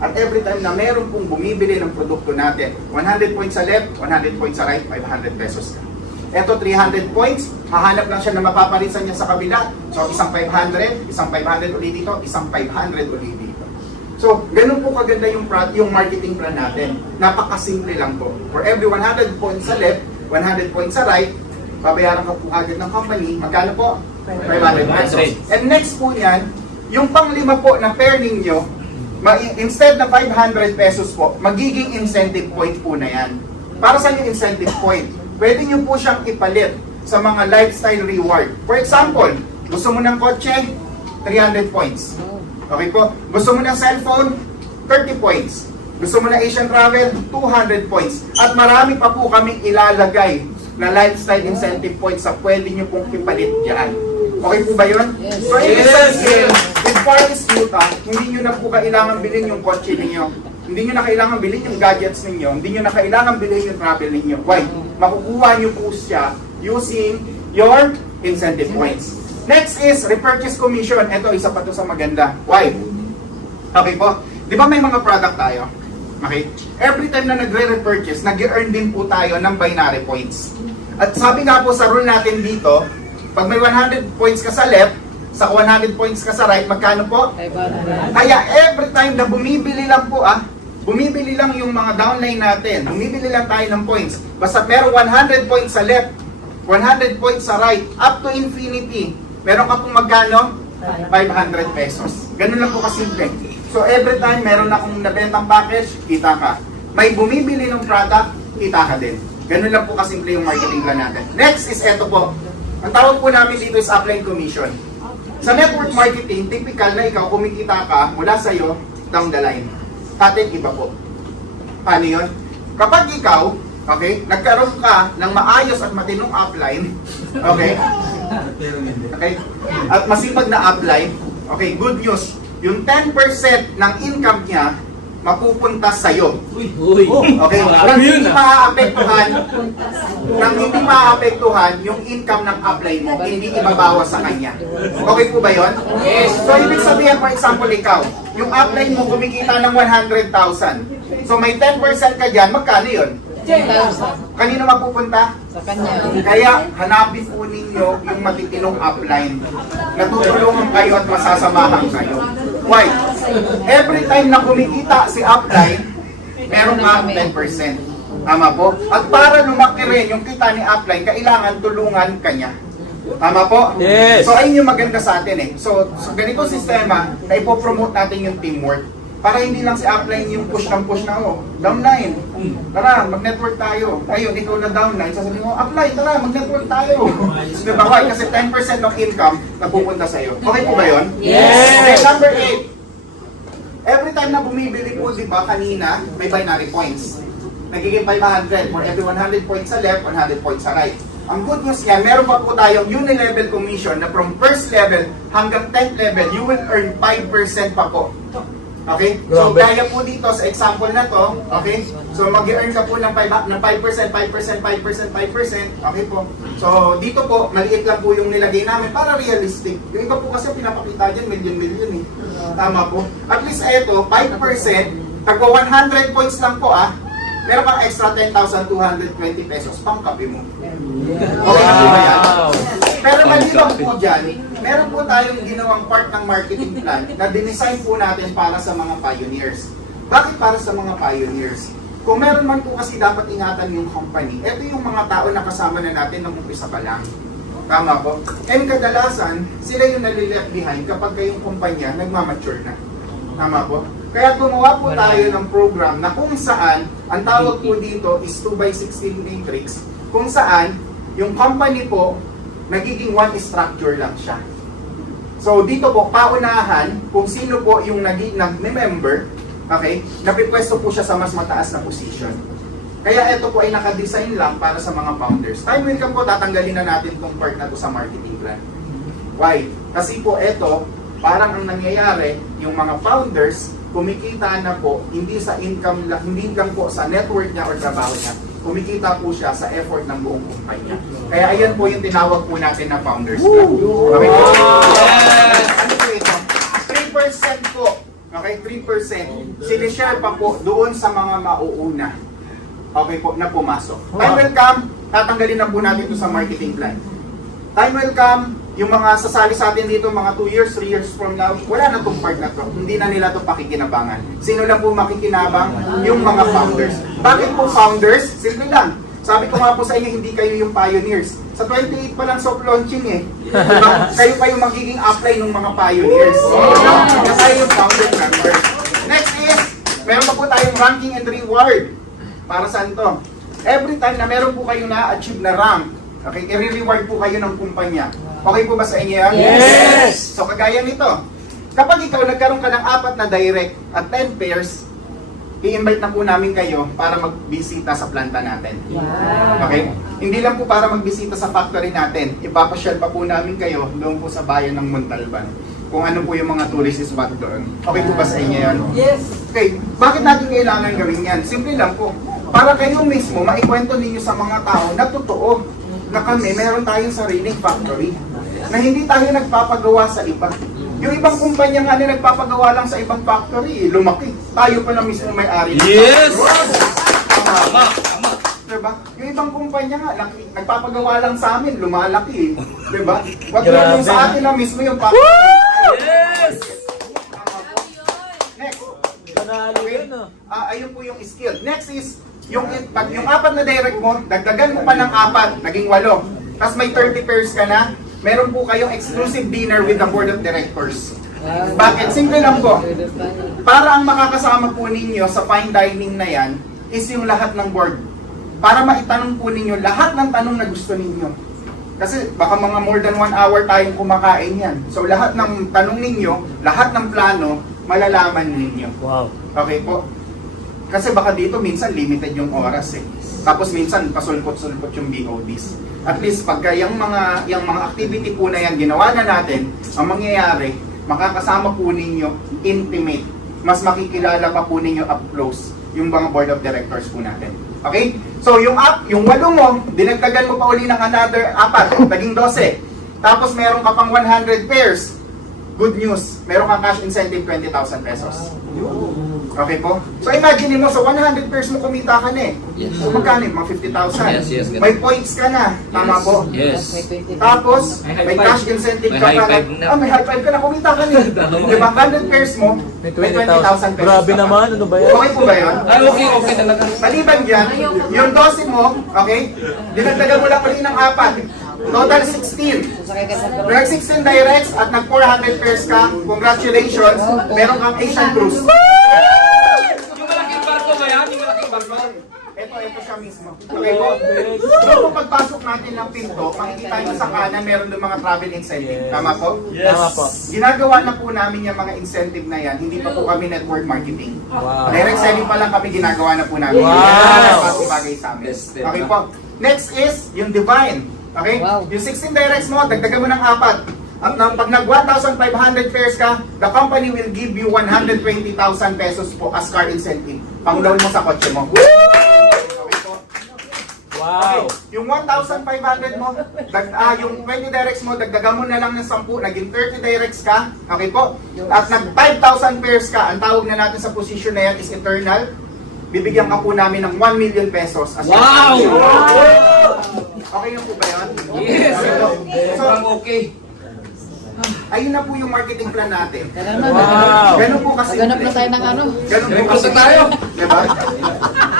At every time na meron pong bumibili ng produkto natin, 100 points sa left, 100 points sa right, 500 pesos ka. Ito 300 points, hahanap lang siya na mapaparisan niya sa kabila. So isang 500 ulit dito, isang 500 ulit dito. So, ganun po kaganda yung marketing plan natin. Napakasimple lang po. For every 100 points sa left, 100 points sa right, babayaran ka po agad ng company. Magkano po? 500 pesos. And next po yan, yung pang-lima po na pair ninyo, instead na 500 pesos po, magiging incentive point po na yan. Para sa yung incentive point, pwede nyo po siyang ipalit sa mga lifestyle reward. For example, gusto mo ng kotse, 300 points. Okay po? Gusto mo ng cellphone, 30 points. Gusto mo ng Asian travel, 200 points. At marami pa po kaming ilalagay na lifestyle incentive points sa pwede nyo pong ipalit dyan. Okay po ba yun? Yes. So, in essence, with Paris Utah, hindi nyo na po kailangan bilhin yung kotse ninyo. Hindi nyo na kailangan bilhin yung gadgets ninyo. Hindi nyo na kailangan bilhin yung travel ninyo. Why? Makukuha nyo po siya using your incentive points. Next is repurchase commission. Ito, isa pa to sa maganda. Why? Okay po. Di ba may mga product tayo? Okay? Every time na nagre-repurchase, nag-earn din po tayo ng binary points. At sabi nga po sa rule natin dito, pag may 100 points ka sa left, sa 100 points ka sa right, magkano po? 500. Kaya every time na bumibili lang po bumibili lang yung mga downline natin, bumibili lang tayo ng points. Basta pero 100 points sa left, 100 points sa right, up to infinity, meron ka pong magkano? 500 pesos. Ganun lang po kasimple. So every time meron akong nabentang package, kita ka. May bumibili ng product, kita ka din. Ganun lang po kasimple yung marketing plan natin. Next is eto po. Ang tawag po namin dito is upline commission. Sa network marketing, typical na ikaw kumikita ka mula sa'yo down the line. Atin iba po. Paano yun? Kapag ikaw, okay, nagkaroon ka ng maayos at matinong upline, okay, okay, at masipag na upline, okay, good news, yung 10% ng income niya, mapupunta sa'yo. Okay? Nang hindi maapektuhan yung income ng upline mo, hindi ibabawas sa kanya. Okay po ba yun? Yes. So, ibig sabihin, for example, ikaw, yung upline mo kumikita ng 100,000. So, may 10% ka dyan, magkano yun? 10,000. Kanino mapupunta? Sa kanya. Kaya hanapin po ninyo yung matitinong upline. Natutulungan kayo at masasamahan kayo. Why? Every time na kumikita si upline, meron ka 10%. Tama po? At para lumaki rin yung kita ni upline, kailangan tulungan kanya. Tama po? Yes. So ayun yung maganda sa atin eh. So ganito sistema, na ipopromote natin yung teamwork. Para hindi lang si upline yung push na downline. Tara, mag-network tayo. Ayun, ikaw na downline. Sasabihin mo, upline, tara, mag-network tayo. Diba? Why? Kasi 10% ng income napupunta sa'yo. Okay po ba yun? Yes! Then number 8. Every time na bumibili po, di ba, kanina, may binary points. Nagiging 500 for every 100 points sa left, 100 points sa right. Ang good news yan, meron pa po tayong uni-level commission na from first level hanggang 10th level, you will earn 5% pa po. Okay? So, kaya po dito sa example na to, okay? So, mag-earn ka po ng 5%, 5%. Okay po. So, dito po, maliit lang po yung nilagay namin para realistic. Yung iba po kasi pinapakita dyan, million eh. Tama po. At least ito, 5%, tagwa 100 points lang po meron kang extra 10,220 pesos pang kape mo. Okay na po ba yan? Pero maliban po dyan, meron po tayong ginawang part ng marketing plan na dinesign po natin para sa mga pioneers. Bakit para sa mga pioneers? Kung meron man po kasi dapat ingatan yung company, ito yung mga tao na kasama na natin nung umpisa pa lang. Tama po? And kadalasan, sila yung nalileft behind kapag kayong kumpanya nagmamature na. Tama po? Kaya gumawa po tayo ng program na kung saan, ang tawag po dito is 2x16 matrix, kung saan yung company po, nagiging one structure lang siya. So dito po, paunahan kung sino po yung nag-member, okay, napipwesto po siya sa mas mataas na position. Kaya ito po ay nakadesign lang para sa mga founders. Time welcome po, tatanggalin na natin itong part na to sa marketing plan. Why? Kasi po ito, parang ang nangyayari, yung mga founders, kumikita na po, hindi sa income lang, hindi lang po sa network niya or trabaho niya, kumikita po siya sa effort ng buong kumpanya. Kaya ayan po yung tinawag po natin na founders plan. Okay po? Ano po ito? 3% po. Okay, 3%. Sinishare pa po doon sa mga mauuna. Okay po, na pumasok. Time will come, tatanggalin na po natin ito sa marketing plan. Time will come, yung mga sasali sa atin dito, mga 2 years, 3 years from now, wala na tong part na to. Hindi na nila to pakikinabangan. Sino lang po makikinabang? Yung mga founders. Bakit po founders? Simple lang. Sabi ko nga po sa inyo, hindi kayo yung pioneers. Sa 28 pa lang soft launching eh. Diba? Kayo pa yung magiging apply ng mga pioneers. Kaya tayo yung founder members. Next is, meron pa po tayong ranking and reward. Para saan to? Every time na meron po kayo na-achieve na rank, okay, i-reward po kayo ng kumpanya. Okay po ba sa inyo yan? Yes! So kagaya nito, kapag ikaw nagkaroon ka ng 4 na direct at 10 pairs, i-invite na po namin kayo para magbisita sa planta natin. Okay? Hindi lang po para magbisita sa factory natin, ipapasyal pa po namin kayo doon po sa bayan ng Montalban. Kung ano po yung mga tourist spot doon. Okay po ba sa inyo yan? Yes. Okay, bakit natin kailangan gawin yan? Simple lang po, para kayo mismo maikwento ninyo sa mga tao na totoo na kami, meron tayong sariling factory na hindi tayo nagpapagawa sa iba. Yung ibang kumpanya nga na nagpapagawa lang sa ibang factory, lumaki. Tayo pa na mismo may-ari. Yes! Tama. Diba? Yung ibang kumpanya nga, nagpapagawa lang sa amin, lumalaki. Diba? Wag yung sa atin na mismo yung factory. Yes! Next. Panalo yun, no? Ayun po yung skill. Next is, yung 4 na direct mo, dagdagan mo pa ng 4, naging 8. Tapos may 30 pairs ka na, meron po kayong exclusive dinner with the board of directors. Bakit? Simple lang po. Para ang makakasama po ninyo sa fine dining na yan, is yung lahat ng board. Para maitanong po ninyo lahat ng tanong na gusto ninyo. Kasi baka mga more than 1 hour tayong kumakain yan. So lahat ng tanong ninyo, lahat ng plano, malalaman ninyo. Wow. Okay po? Kasi baka dito minsan limited yung oras eh. Tapos minsan pasulpot-sulpot yung BODs. At least pagka yung mga activity po na yan ginawa na natin, ang mangyayari, makakasama po ninyo intimate. Mas makikilala pa po ninyo up close yung mga board of directors po natin. Okay? So yung 8 mo, dinagdagan mo pa uli ng another 4, naging 12. Tapos meron ka pang 100 pairs. Good news, meron kang cash incentive 20,000 pesos. Okay po? So imagine mo, sa 100 pairs mo kumita ka na eh. Yes. So magkano yun? Mga 50,000. Yes, May points ka na. Tama po? Yes. Tapos, may cash incentive ka pa na. May high five ka na, kumita ka na eh. Diba? 100 pairs mo, may 20,000 pesos. Grabe ka pa. naman, ano ba yan? Okay po ba yun? Ay, okay talaga. Maliban dyan, yung 12 mo, okay? Dinagdagan mo lang ulit ng 4. Total 16. Nag 16 directs at nag 400 pairs ka. Congratulations. Meron kang Asian Cruise. Yung malaking barko ba yan? Yung malaking barko? Ito siya mismo. Okay po? So kung pagpasok natin ng pinto, makikita nyo sa kanan meron doon mga travel incentive. Tama po? Tama po. Ginagawa na po namin yung mga incentive na yan. Hindi pa po kami network marketing. Wow. Direct selling pa lang kami ginagawa na po namin. Wow. Bagay sa amin. Okay po. Next is yung Divine. Okay? Yung 16 directs mo, dagdagan mo ng 4. At pag nag 1,500 pairs ka, the company will give you 120,000 pesos po as car incentive. Pang-loan mo sa kotse mo. Okay po. Wow. Okay. Yung 1,500 mo, yung 20 directs mo, dagdagan mo na lang ng 10, naging 30 directs ka. Okay po? At nag 5,000 pairs ka, ang tawag na natin sa position na yan is eternal. Bibigyan ka po namin ng 1 million pesos as Wow! Okay na po ba yun? Yes! So, Okay. ayun na po yung marketing plan natin. Wow. Ganun po kasi. Ganap na tayo ng ano. Ganun po May kasi. pasok tayo. Diba?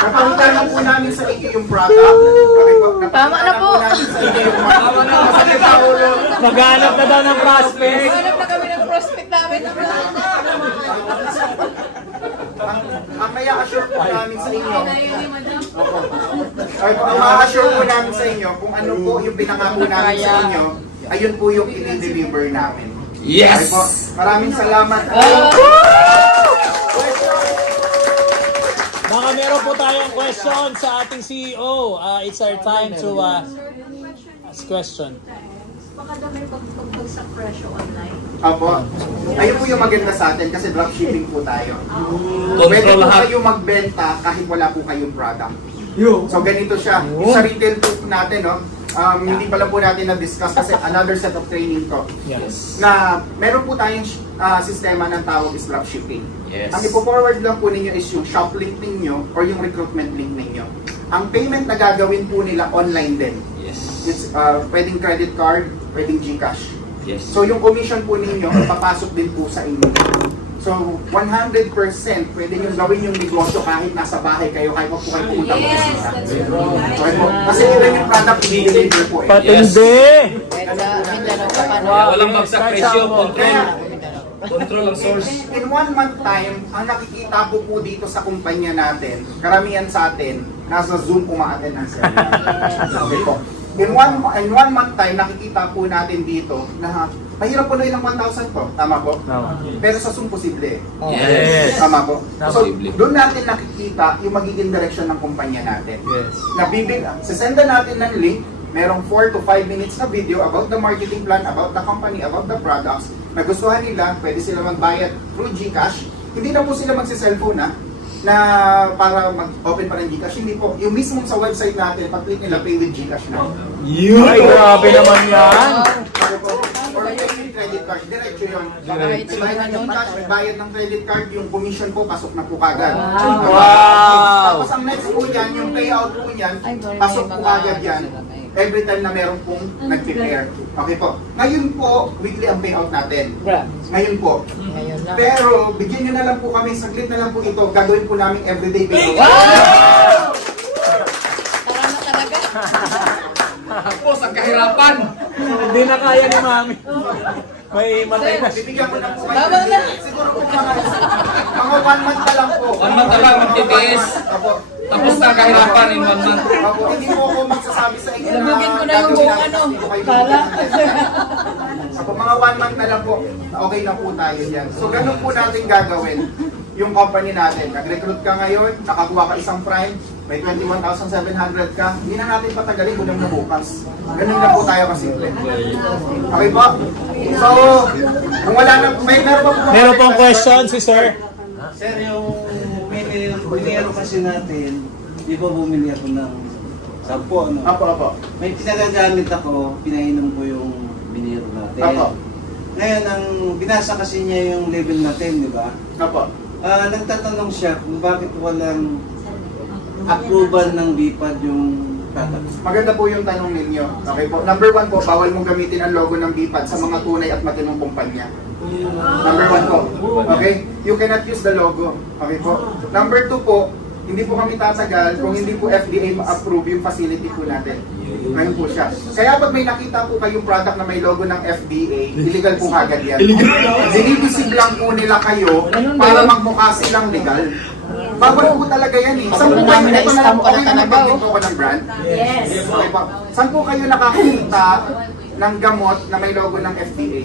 Napakita na po namin sa inyo yung product. Okay po? Napakita Tama na po. namin sa inyo yung product. Masakit sa ulo. Maghanap na daw ng prospect. Ganap na kami ng prospect namin. Ang kaya assure po namin sa inyo. Okay po, ang ma-assure po namin sa inyo kung ano po yung pinangako namin sa inyo, ayun po yung i-deliver namin. Yes! Okay po, maraming salamat. Baka meron po tayong question sa ating CEO. It's our time to ask question. Baka daw may pagpagpag sa presyo online. Opo. Ayun po yung maganda sa atin kasi dropshipping po tayo. Pwede Control po lahat. kayo magbenta kahit wala po kayong product. So ganito siya. Yung sa retail po natin, no? Hindi pala po natin na-discuss kasi another set of training to. Yes. Na meron po tayong sistema ng tawag is dropshipping. Yes. Ang ipo-forward lang po ninyo is yung shop link ninyo or yung recruitment link ninyo. Ang payment na gagawin po nila online din. Yes. It's pwedeng credit card, pwedeng GCash. Yes. So yung commission po ninyo, papasok din po sa inyo. So 100% pwede nyo gawin yung negosyo kahit nasa bahay kayo, kahit po kayo pumunta po Yes, bisita. that's right. Okay po. Kasi ilan yung product i-deliver po eh. Patindi! Walang bagsak presyo, control. Control ang source. In 1 month time, ang nakikita po dito sa kumpanya natin, karamihan sa atin, nasa Zoom umaattend ng seminar. Okay po. In one month time, nakikita po natin dito na mahirap po ng 1,000 po. Tama po? Tama. Pero sa Zoom posible. Yes. Tama po. So, Posible. doon natin nakikita yung magiging direction ng kumpanya natin. Yes. Sisenda natin ng link, merong 4 to 5 minutes na video about the marketing plan, about the company, about the products. Nagustuhan nila, pwede sila magbayad through GCash. Hindi na po sila magsi-cellphone na para mag-open pa ng GCash. Hindi po. Yung mismo sa website natin, pag-click nila, pay with GCash na. Ay, grabe naman yan! Or pay with credit card. Diretso yun. Bayad ng GCash, bayad ng credit card, yung commission po, pasok na po kagad. Wow! Tapos ang next po yan, yung payout po yan, pasok po kagad yan. Every time na meron pong nag-prepare. Okay po. Ngayon po, weekly ang payout natin. Ngayon po. Pero, bigyan nyo na lang po kami, saglit na lang po ito, gagawin po namin everyday payout. Tapos ang kahirapan. Hindi na kaya ni Mami. May matay na. Bibigyan ko na po kayo. Siguro po mga 1 month na lang po. 1 month na lang, magtitiis. Opo. Tapos na kahirapan in 1 month. Opo, hindi po ako magsasabi sa inyo na Lamigin ko na yung gagawin buong natin. kala. Opo, mga 1 month na lang po, okay na po tayo dyan. So, ganun po natin gagawin yung company natin. Nag-recruit ka ngayon, nakakuha ka isang prime, may 21,700 ka, hindi na natin patagalin, kulang na bukas. Ganun na po tayo kasimple. Okay po? So, kung wala na, meron pa po. Meron pong question si Sir. Sir, yung binigyan kasi natin, di ba bumili ako ng 10, ano? Opo. May pinagagamit ako, pinainom ko yung biniro natin. Opo. Ngayon, ang binasa kasi niya yung level natin, di ba? Opo. Nagtatanong siya kung bakit walang approval ng BIPAD yung product. Maganda po yung tanong ninyo. Okay po. Number 1 po, bawal mong gamitin ang logo ng BIPAD sa mga tunay at matinong kumpanya. Number 1 po. Okay? You cannot use the logo. Okay po. Number 2 po, hindi po kami tatagal kung hindi po FDA ma-approve yung facility po natin. Ngayon po siya. Kaya pag may nakita po kayong product na may logo ng FDA, illegal po kagad yan. Dinivisib lang po nila kayo para magmukha silang legal. Bawal po talaga yan eh. Saan po kayo, ito na lang po, okay na mag-bin po ko ng brand? Yes. Okay po. Saan po kayo nakakita ng gamot na may logo ng FDA?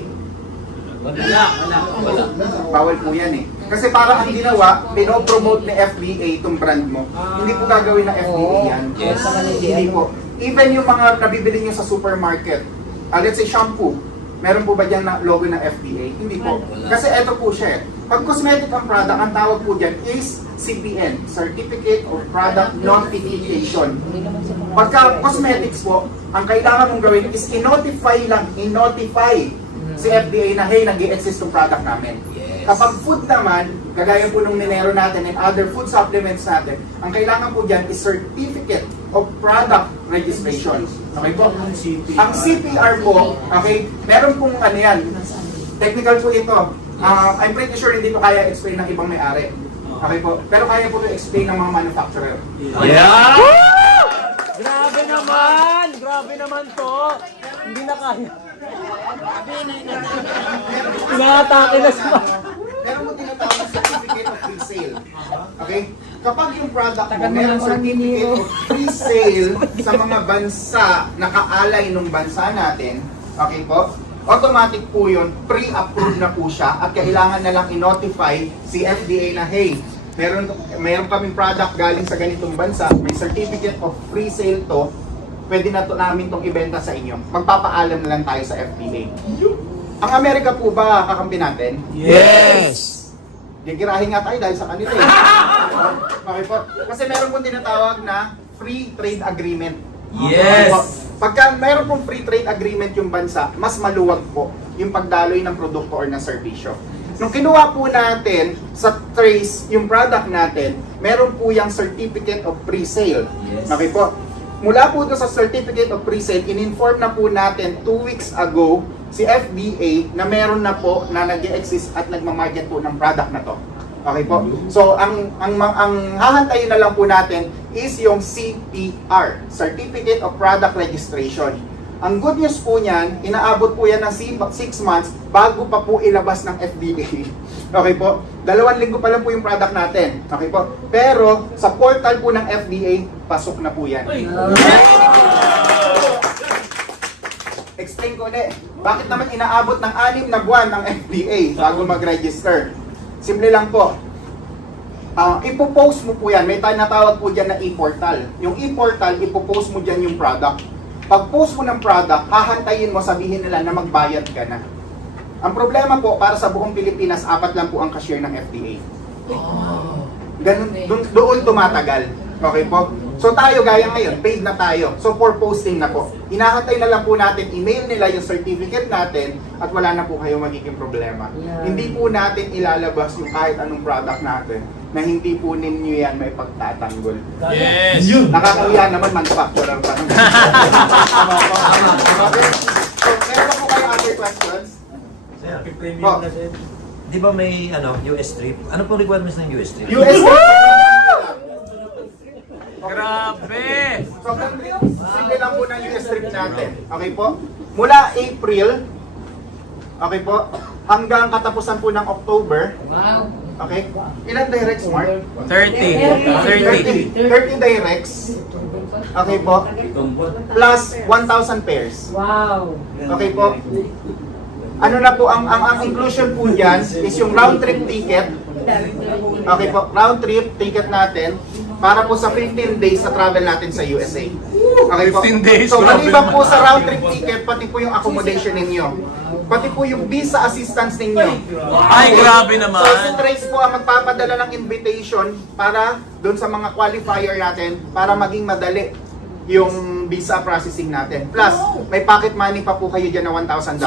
Bawal po yan eh. Kasi para ang ginawa, pinopromote ni FDA itong brand mo. Hindi po gagawin ng FDA yan. Yes. Hindi po. Even yung mga nabibili nyo sa supermarket, let's say shampoo, meron po ba dyan na logo ng FDA? Hindi po. Kasi eto po siya eh. Pag cosmetic ang product, ang tawag po dyan is CPN, Certificate of Product Notification. Pagka cosmetics po, ang kailangan mong gawin is i-notify si FDA na hey, nag-i-exist yung product namin. Kapag food naman, kagaya po nung Minero natin and other food supplements natin, ang kailangan po dyan is Certificate of Product Registration. Okay po? Ang CPR po, okay, meron pong ano yan, technical po ito. I'm pretty sure hindi ko kaya explain ng ibang may-ari. Okay po? Pero kaya po explain ng mga manufacturer. Yeah! Grabe naman! Grabe naman to! Hindi na kaya. Inaatake na siya. Meron mo tinatawag na certificate of free sale. Okay? Kapag yung product mo, meron certificate of free sale sa mga bansa na kaalay ng bansa natin, okay po? Automatic po yun, pre-approved na po siya at kailangan na lang i-notify si FDA na hey, meron kaming product galing sa ganitong bansa, may certificate of free sale to, pwede na to namin tong ibenta sa inyo. Magpapaalam na lang tayo sa FDA. Ang Amerika po ba kakampi natin? Yes! Gigirahin nga tayo dahil sa kanila eh. Okay po. Kasi meron pong tinatawag na free trade agreement. Yes! Okay po. Pagka meron pong free trade agreement yung bansa, mas maluwag po yung pagdaloy ng produkto or ng serbisyo. Nung kinuha po natin sa trace yung product natin, meron po yung certificate of pre-sale. Yes. Okay po. Mula po doon sa certificate of pre-sale, in-inform na po natin 2 weeks ago si FDA na meron na po na nag-exist at nagmamarket po ng product na to. Okay po? So, ang hahantayin na lang po natin is yung CPR, Certificate of Product Registration. Ang good news po niyan, inaabot po yan ng 6 months bago pa po ilabas ng FDA. Okay po? 2 linggo pa lang po yung product natin. Okay po? Pero sa portal po ng FDA, pasok na po yan. Explain ko ulit. Bakit naman inaabot ng 6 na buwan ng FDA bago mag-register? Simple lang po. Ipopost mo po yan. May tinatawag po dyan na e-portal. Yung e-portal, ipopost mo dyan yung product. Pag post mo ng product, hahantayin mo, sabihin nila na magbayad ka na. Ang problema po, para sa buong Pilipinas, 4 lang po ang cashier ng FDA. Ganun, doon tumatagal. Okay po? So tayo, gaya ngayon, paid na tayo. So for posting na po. Hinahantay na lang po natin, email nila yung certificate natin at wala na po kayo magiging problema. Hindi po natin ilalabas yung kahit anong product natin na hindi po ninyo yan may pagtatanggol. Yes! Nakakahiya naman, manufacturer pa naman. Okay? So, meron pa po kayong other questions? Po. Di ba may US trip? Ano po requirements ng US trip? US Grabe! So, simple lang po ng US trip natin. Okay po? Mula April, okay po, hanggang katapusan po ng October. Okay? Ilan directs, Mark? 30. 30 directs. Okay po? Plus 1,000 pairs. Wow. Okay po? Ano na po, ang inclusion po dyan is yung round trip ticket. Okay po, round trip ticket natin para po sa 15 days sa travel natin sa USA. Okay po? 15 days, So, grabe maliban po naman. sa round trip ticket, pati po yung accommodation ninyo. Pati po yung visa assistance ninyo. Ay, grabe naman. So, si Trace po ang magpapadala ng invitation para doon sa mga qualifier natin para maging madali yung visa processing natin. Plus, may pocket money pa po kayo dyan na $1,000.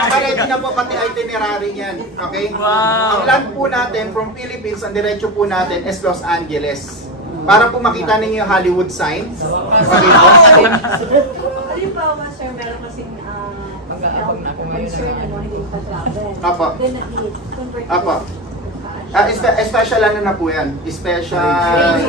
Naka-ready na po pati itinerary niyan. Okay? Ang land po natin from Philippines, ang diretso po natin is Los Angeles. Para po makita ninyo yung Hollywood signs. Okay po? Halimbawa, sir, meron kasing pag-aabang na ako ngayon hindi pa-travel. Apo. Then, convert Apo. Special ano na po yan? Special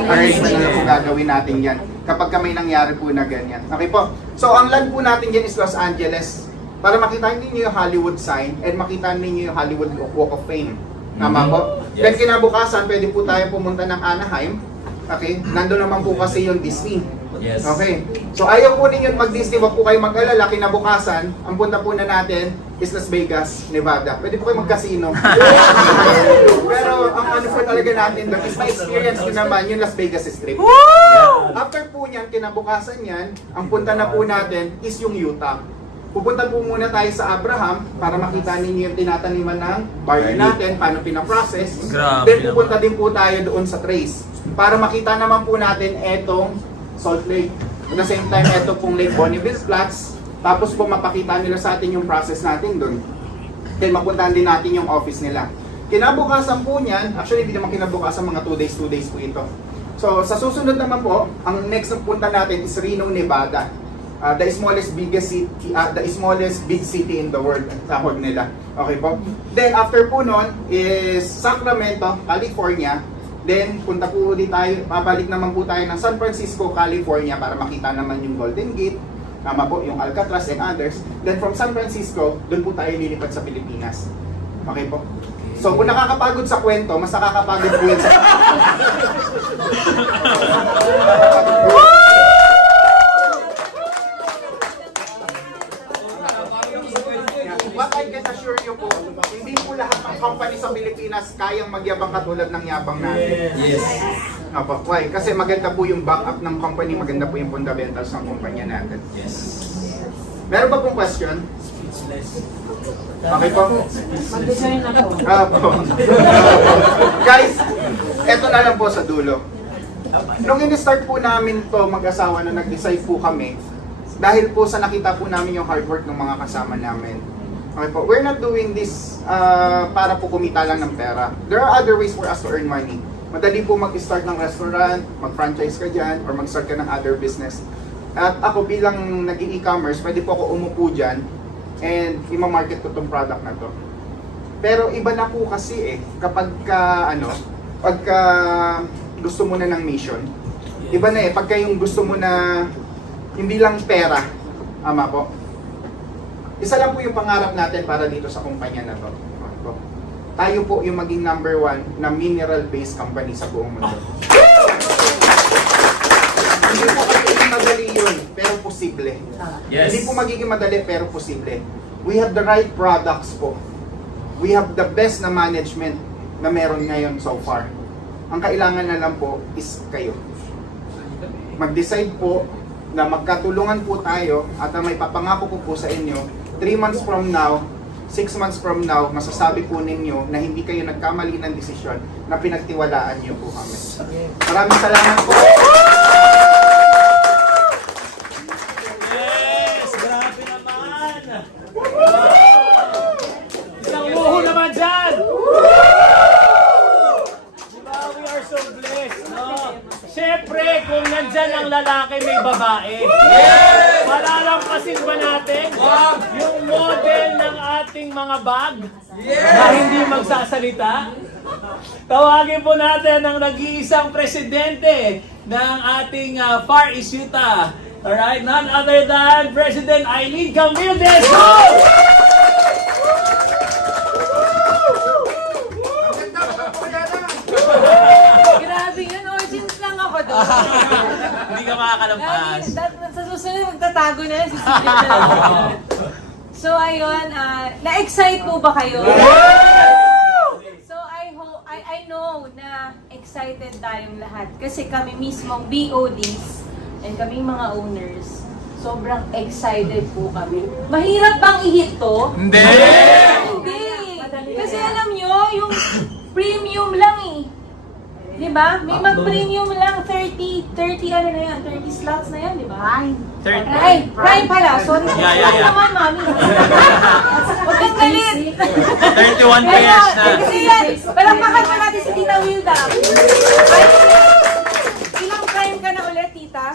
arrangement na po gagawin natin yan kapag may nangyari po na ganyan. Okay po? So, ang land po natin yan is Los Angeles. Para makita ninyo yung Hollywood sign and makita ninyo yung Hollywood Walk of Fame. Tama po? Then kinabukasan, pwede po tayo pumunta ng Anaheim. Okay? Nandun naman po kasi yung Disney. Yes. Okay. So ayaw po ninyo mag-Disney, wag po kayo mag-alala, kinabukasan, ang punta po na natin is Las Vegas, Nevada. Pwede po kayo mag-casino. Pero ang ano po talaga natin doon is ma-experience nyo naman yung Las Vegas Strip. After po niyan, kinabukasan yan, ang punta na po natin is yung Utah. Pupunta po muna tayo sa Abraham para makita ninyo yung tinataniman ng barley natin, paano pinaprocess. Grabe Then pupunta din po tayo doon sa Trace para makita naman po natin etong Salt Lake. At the same time, eto pong Lake Bonneville Flats. Tapos po mapakita nila sa atin yung process natin doon. Then mapuntahan din natin yung office nila. Kinabukasan po niyan, actually hindi naman kinabukasan, mga 2 days po ito. So sa susunod naman po, ang next na punta natin is Reno, Nevada. The smallest big city in the world, tawag nila. Okay po? Then after po nun is Sacramento, California. Then punta po ulit tayo, babalik naman po tayo ng San Francisco, California para makita naman yung Golden Gate, tama po, yung Alcatraz and others. Then from San Francisco, doon po tayo lilipat sa Pilipinas. Okay po? So kung nakakapagod sa kwento, mas nakakapagod po yun sa... What I can assure you po, hindi po lahat ng company sa Pilipinas kayang magyabang katulad ng yabang natin. Yes. Opo, why? Kasi maganda po yung backup ng company, maganda po yung fundamentals ng kumpanya natin. Yes. Meron ba pong question? Okay po? Mag-design ako. Opo. Guys, eto na lang po sa dulo. Nung in-start po namin to mag-asawa na nag-decide po kami, dahil po sa nakita po namin yung hard work ng mga kasama namin. Okay po, we're not doing this para po kumita lang ng pera. There are other ways for us to earn money. Madali po mag-start ng restaurant, mag-franchise ka dyan, or mag-start ka ng other business. At ako bilang nag-e-commerce, pwede po ako umupo dyan and ima-market ko tong product na to. Pero iba na po kasi kapag pagka gusto mo na ng mission, iba na pagka yung gusto mo na hindi lang pera, ama po. Isa lang po yung pangarap natin para dito sa kumpanya na to. Tayo po yung maging number 1 na mineral-based company sa buong mundo. Hindi po magiging madali yun, pero posible. Yes. Hindi po magiging madali, pero posible. We have the right products po. We have the best na management na meron ngayon so far. Ang kailangan na lang po is kayo. Mag-decide po na magkatulungan po tayo at may papangako ko po sa inyo, 3 months from now, 6 months from now, masasabi po ninyo na hindi kayo nagkamali ng desisyon na pinagtiwalaan niyo po kami. Maraming salamat po. Yes! Grabe naman! Isang uho naman dyan! Diba, we are so blessed, no? Siyempre, kung nandyan ang lalaki, may babae. Yes! Malalampasin ba natin yung model ng ating mga bag na hindi magsasalita? Tawagin po natin ang nag-iisang presidente ng ating Far East Utah. Alright, none other than President Eileen Camildes. Go! Grabe yun, origins lang ako doon. Hindi ka makakalampas. Sa susunod, magtatago na yan, sisilip na lang ako. So ayun, na-excite po ba kayo? So I know na excited tayong lahat. Kasi kami mismong BODs and kaming mga owners, sobrang excited po kami. Mahirap bang i-hit to? Hindi! Hindi! Kasi alam nyo, yung premium lang Diba? May mag-premium lang, 30 ano na yan, 30 slots na yan, diba? Ay, Prime pala, sorry. Yeah. naman, mami. Huwag kang galit. 31 pairs na. Kasi yan, palakpakan mo natin si Tita Wilda. Ilang Prime ka na ulit, Tita?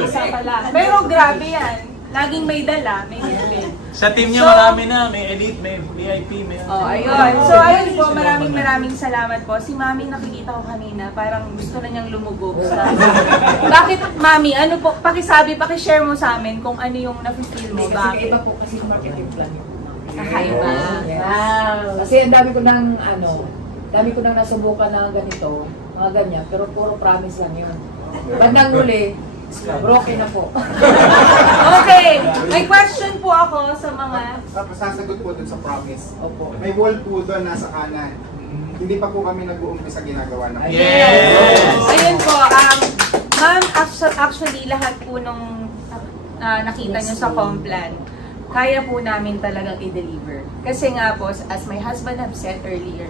Isa pala. Pero grabe yan. Laging may dala, may libre. Sa team niya marami na, may elite, may VIP, may... Ayun. So, ayun po, maraming salamat po. Si Mami nakikita ko kanina, parang gusto na niyang lumubog sa... Bakit, Mami? Ano po? Pakishare mo sa amin kung ano yung nafe-feel mo. Bakit? Iba po kasi yung marketing plan niyo. Kakaiba. Wow! Kasi ang dami ko nang nasubukan na ganito, mga ganyan, pero puro promise lang yun. Bandang huli, broken na po. Okay, may question po ako sa mga... Tapos sasagot po dun sa promise. Opo. May wall po doon nasa kanan. Hindi pa po kami nag-uumpisa ginagawa na po. Yes! Ayun po, ma'am, actually lahat po nung nakita nyo sa Complan, kaya po namin talagang i-deliver. Kasi nga po, as my husband have said earlier,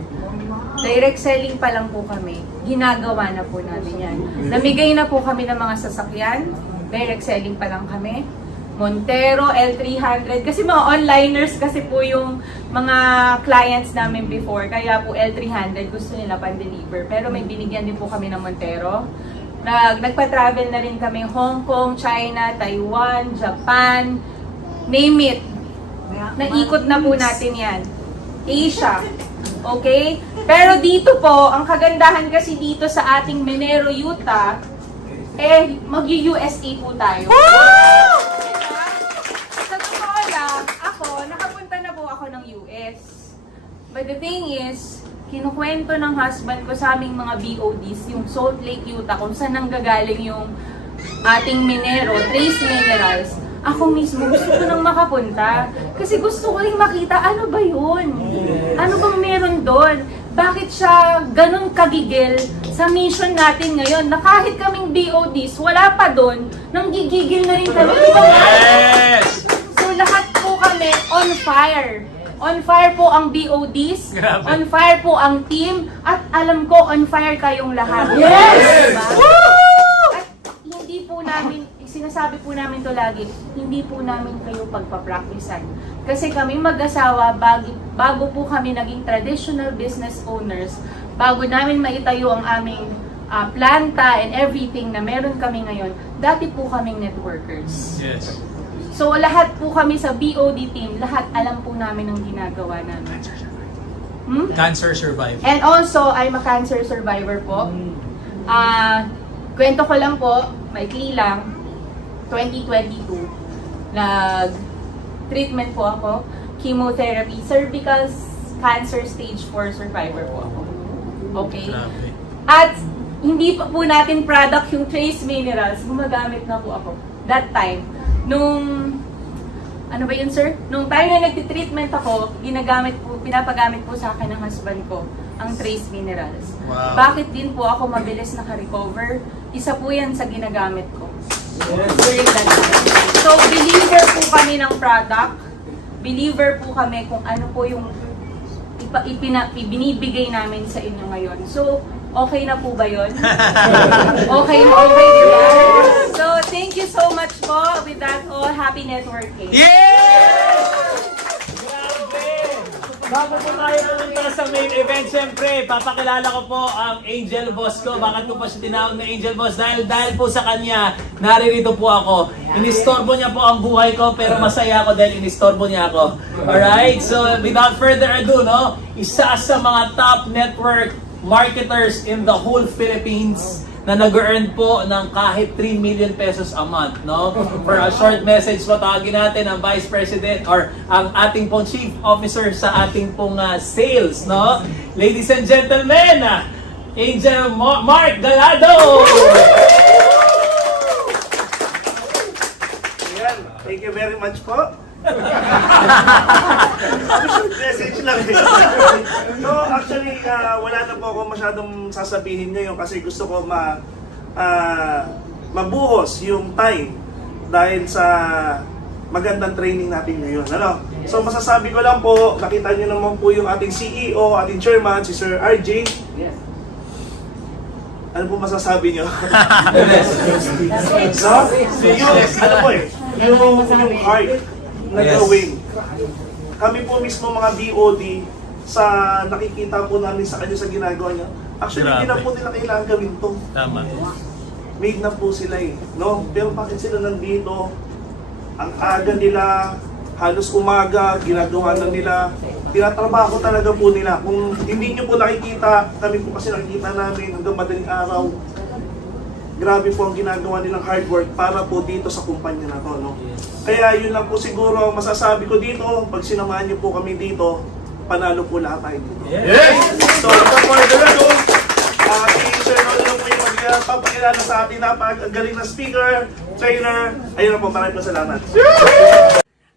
direct selling pa lang po kami, ginagawa na po namin yan. Namigay na po kami ng mga sasakyan, direct selling pa lang kami. Montero, L300, kasi mga onliners kasi po yung mga clients namin before, kaya po L300 gusto nila pan-deliver. Pero may binigyan din po kami ng Montero. Nagpa-travel na rin kami Hong Kong, China, Taiwan, Japan, name it. Naikot na po natin yan. Asia. Okay? Pero dito po, ang kagandahan kasi dito sa ating Minero, Utah, mag-USA po tayo. Sa totoo lang, nakapunta na po ako ng US. But the thing is, kinukwento ng husband ko sa aming mga BODs, yung Salt Lake, Utah, kung saan nanggagaling yung ating Minero, Trace Minerals. Ako mismo gusto ko nang makapunta. Kasi gusto ko rin makita, ano ba yun? Ano bang meron doon? Bakit siya ganun kagigil sa mission natin ngayon? Na kahit kaming BODs, wala pa doon, nang gigigil na rin kami. Yes! So lahat po kami on fire. On fire po ang BODs, Grabe. on fire po ang team, at alam ko on fire kayong lahat. Yes! Diba? At hindi po namin, sinasabi po namin to lagi, hindi po namin kayo pagpa-practicean. Kasi kami mag-asawa, bago po kami naging traditional business owners, bago namin maitayo ang aming planta and everything na meron kami ngayon, dati po kaming networkers. Yes. So lahat po kami sa BOD team, lahat alam po namin ang ginagawa namin. Cancer survivor. And also, I'm a cancer survivor po. Kwento ko lang po, maikli lang, 2022, nag-treatment po ako, chemotherapy, cervical cancer stage 4 survivor po ako. Okay? Grabe. At hindi pa po natin product yung trace minerals, gumagamit na po ako. That time, ano ba yun, sir? Nung time na nagtitreatment ako, pinapagamit po sa akin ng husband ko ang trace minerals. Wow. Bakit din po ako mabilis naka-recover? Isa po yan sa ginagamit ko. During that time. So, believer po kami ng product. Believer po kami kung ano po yung ibinibigay namin sa inyo ngayon. So, okay na po ba yun? Okay na, okay, di ba? So, thank you so much po. With that all, happy networking. Grabe! Bago po tayo pumunta sa main event, siyempre, papakilala ko po ang Angel Boss ko. Bakit ko pa siya tinawag na Angel Boss? Dahil po sa kanya, naririto po ako. Inistorbo niya po ang buhay ko, pero masaya ako dahil inistorbo niya ako. Alright? So, without further ado, no? Isa sa mga top network marketers in the whole Philippines na nag-earn po ng kahit 3 million pesos a month, no? For a short message po, tawagin natin ang Vice President or ang ating pong Chief Officer sa ating pong sales, no? Ladies and gentlemen, Angel Mark Galado! Ayan, thank you very much po. Message lang. No, actually, wala na po ako masyadong sasabihin ngayon kasi gusto ko mabuhos yung time dahil sa magandang training natin ngayon. Ano? So masasabi ko lang po, nakita niyo naman po yung ating CEO, ating chairman, si Sir RJ. Ano po masasabi niyo? No? Ano po yung heart na gawin. Kami po mismo mga BOD sa nakikita po namin sa kanya sa ginagawa niya. Actually, hindi na po nila kailangan gawin to. Tama. Made na po sila no? Pero bakit sila nandito? Ang aga nila, halos umaga, ginagawa na nila. Tinatrabaho talaga po nila. Kung hindi nyo po nakikita, kami po kasi nakikita namin hanggang madaling araw. Grabe po ang ginagawa nilang hard work para po dito sa kumpanya na to, no? Kaya yun lang po siguro masasabi ko dito, pag sinamahan niyo po kami dito, panalo po lahat tayo dito. Yes! So, without further ado, si Sir Nolo lang po yung magpapakilala sa ating napakagaling na speaker, trainer. Ayun na po, maraming salamat.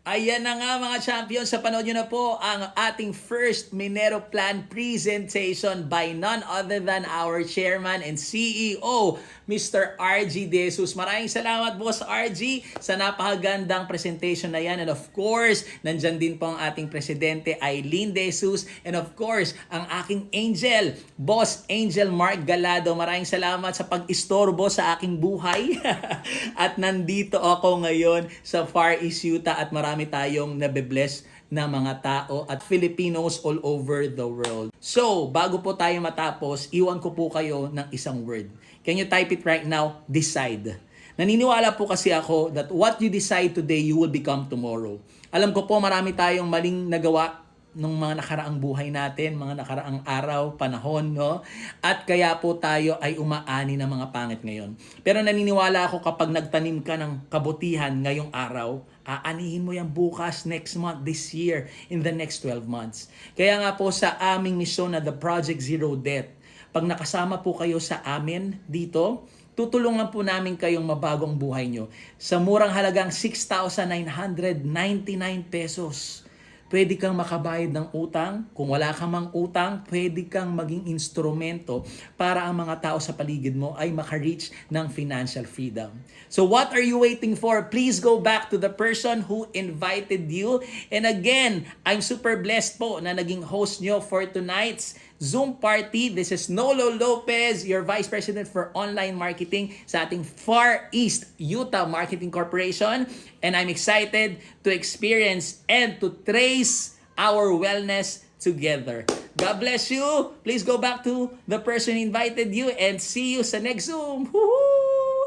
Ayan na nga mga champions, sa panood nyo na po ang ating first Minero Plan presentation by none other than our chairman and CEO, Mr. RG De Jesus. Maraming salamat, Boss RG, sa napakagandang presentation na yan. And of course, nandyan din po ang ating presidente, Eileen De Jesus. And of course, ang aking angel, Boss Angel Mark Galado. Maraming salamat sa pag-istorbo sa aking buhay. At nandito ako ngayon sa Far East Utah at marami tayong nabe-bless na mga tao at Filipinos all over the world. So, bago po tayo matapos, iwan ko po kayo ng isang word. Can you type it right now? Decide. Naniniwala po kasi ako that what you decide today, you will become tomorrow. Alam ko po marami tayong maling nagawa nung mga nakaraang buhay natin, mga nakaraang araw, panahon, no? At kaya po tayo ay umaani ng mga pangit ngayon. Pero naniniwala ako kapag nagtanim ka ng kabutihan ngayong araw, aanihin mo yan bukas, next month, this year, in the next 12 months. Kaya nga po sa aming misyon na The Project Zero Debt, pag nakasama po kayo sa amin dito, tutulungan po namin kayong mabagong buhay nyo. Sa murang halagang 6,999 pesos. Pwede kang makabayad ng utang. Kung wala kang mang utang, pwede kang maging instrumento para ang mga tao sa paligid mo ay maka-reach ng financial freedom. So what are you waiting for? Please go back to the person who invited you. And again, I'm super blessed po na naging host nyo for tonight's Zoom party. This is Nolo Lopez, your Vice President for Online Marketing sa ating Far East Utah Marketing Corporation. And I'm excited to experience and to trace our wellness together. God bless you. Please go back to the person who invited you and see you sa next Zoom. Woohoo!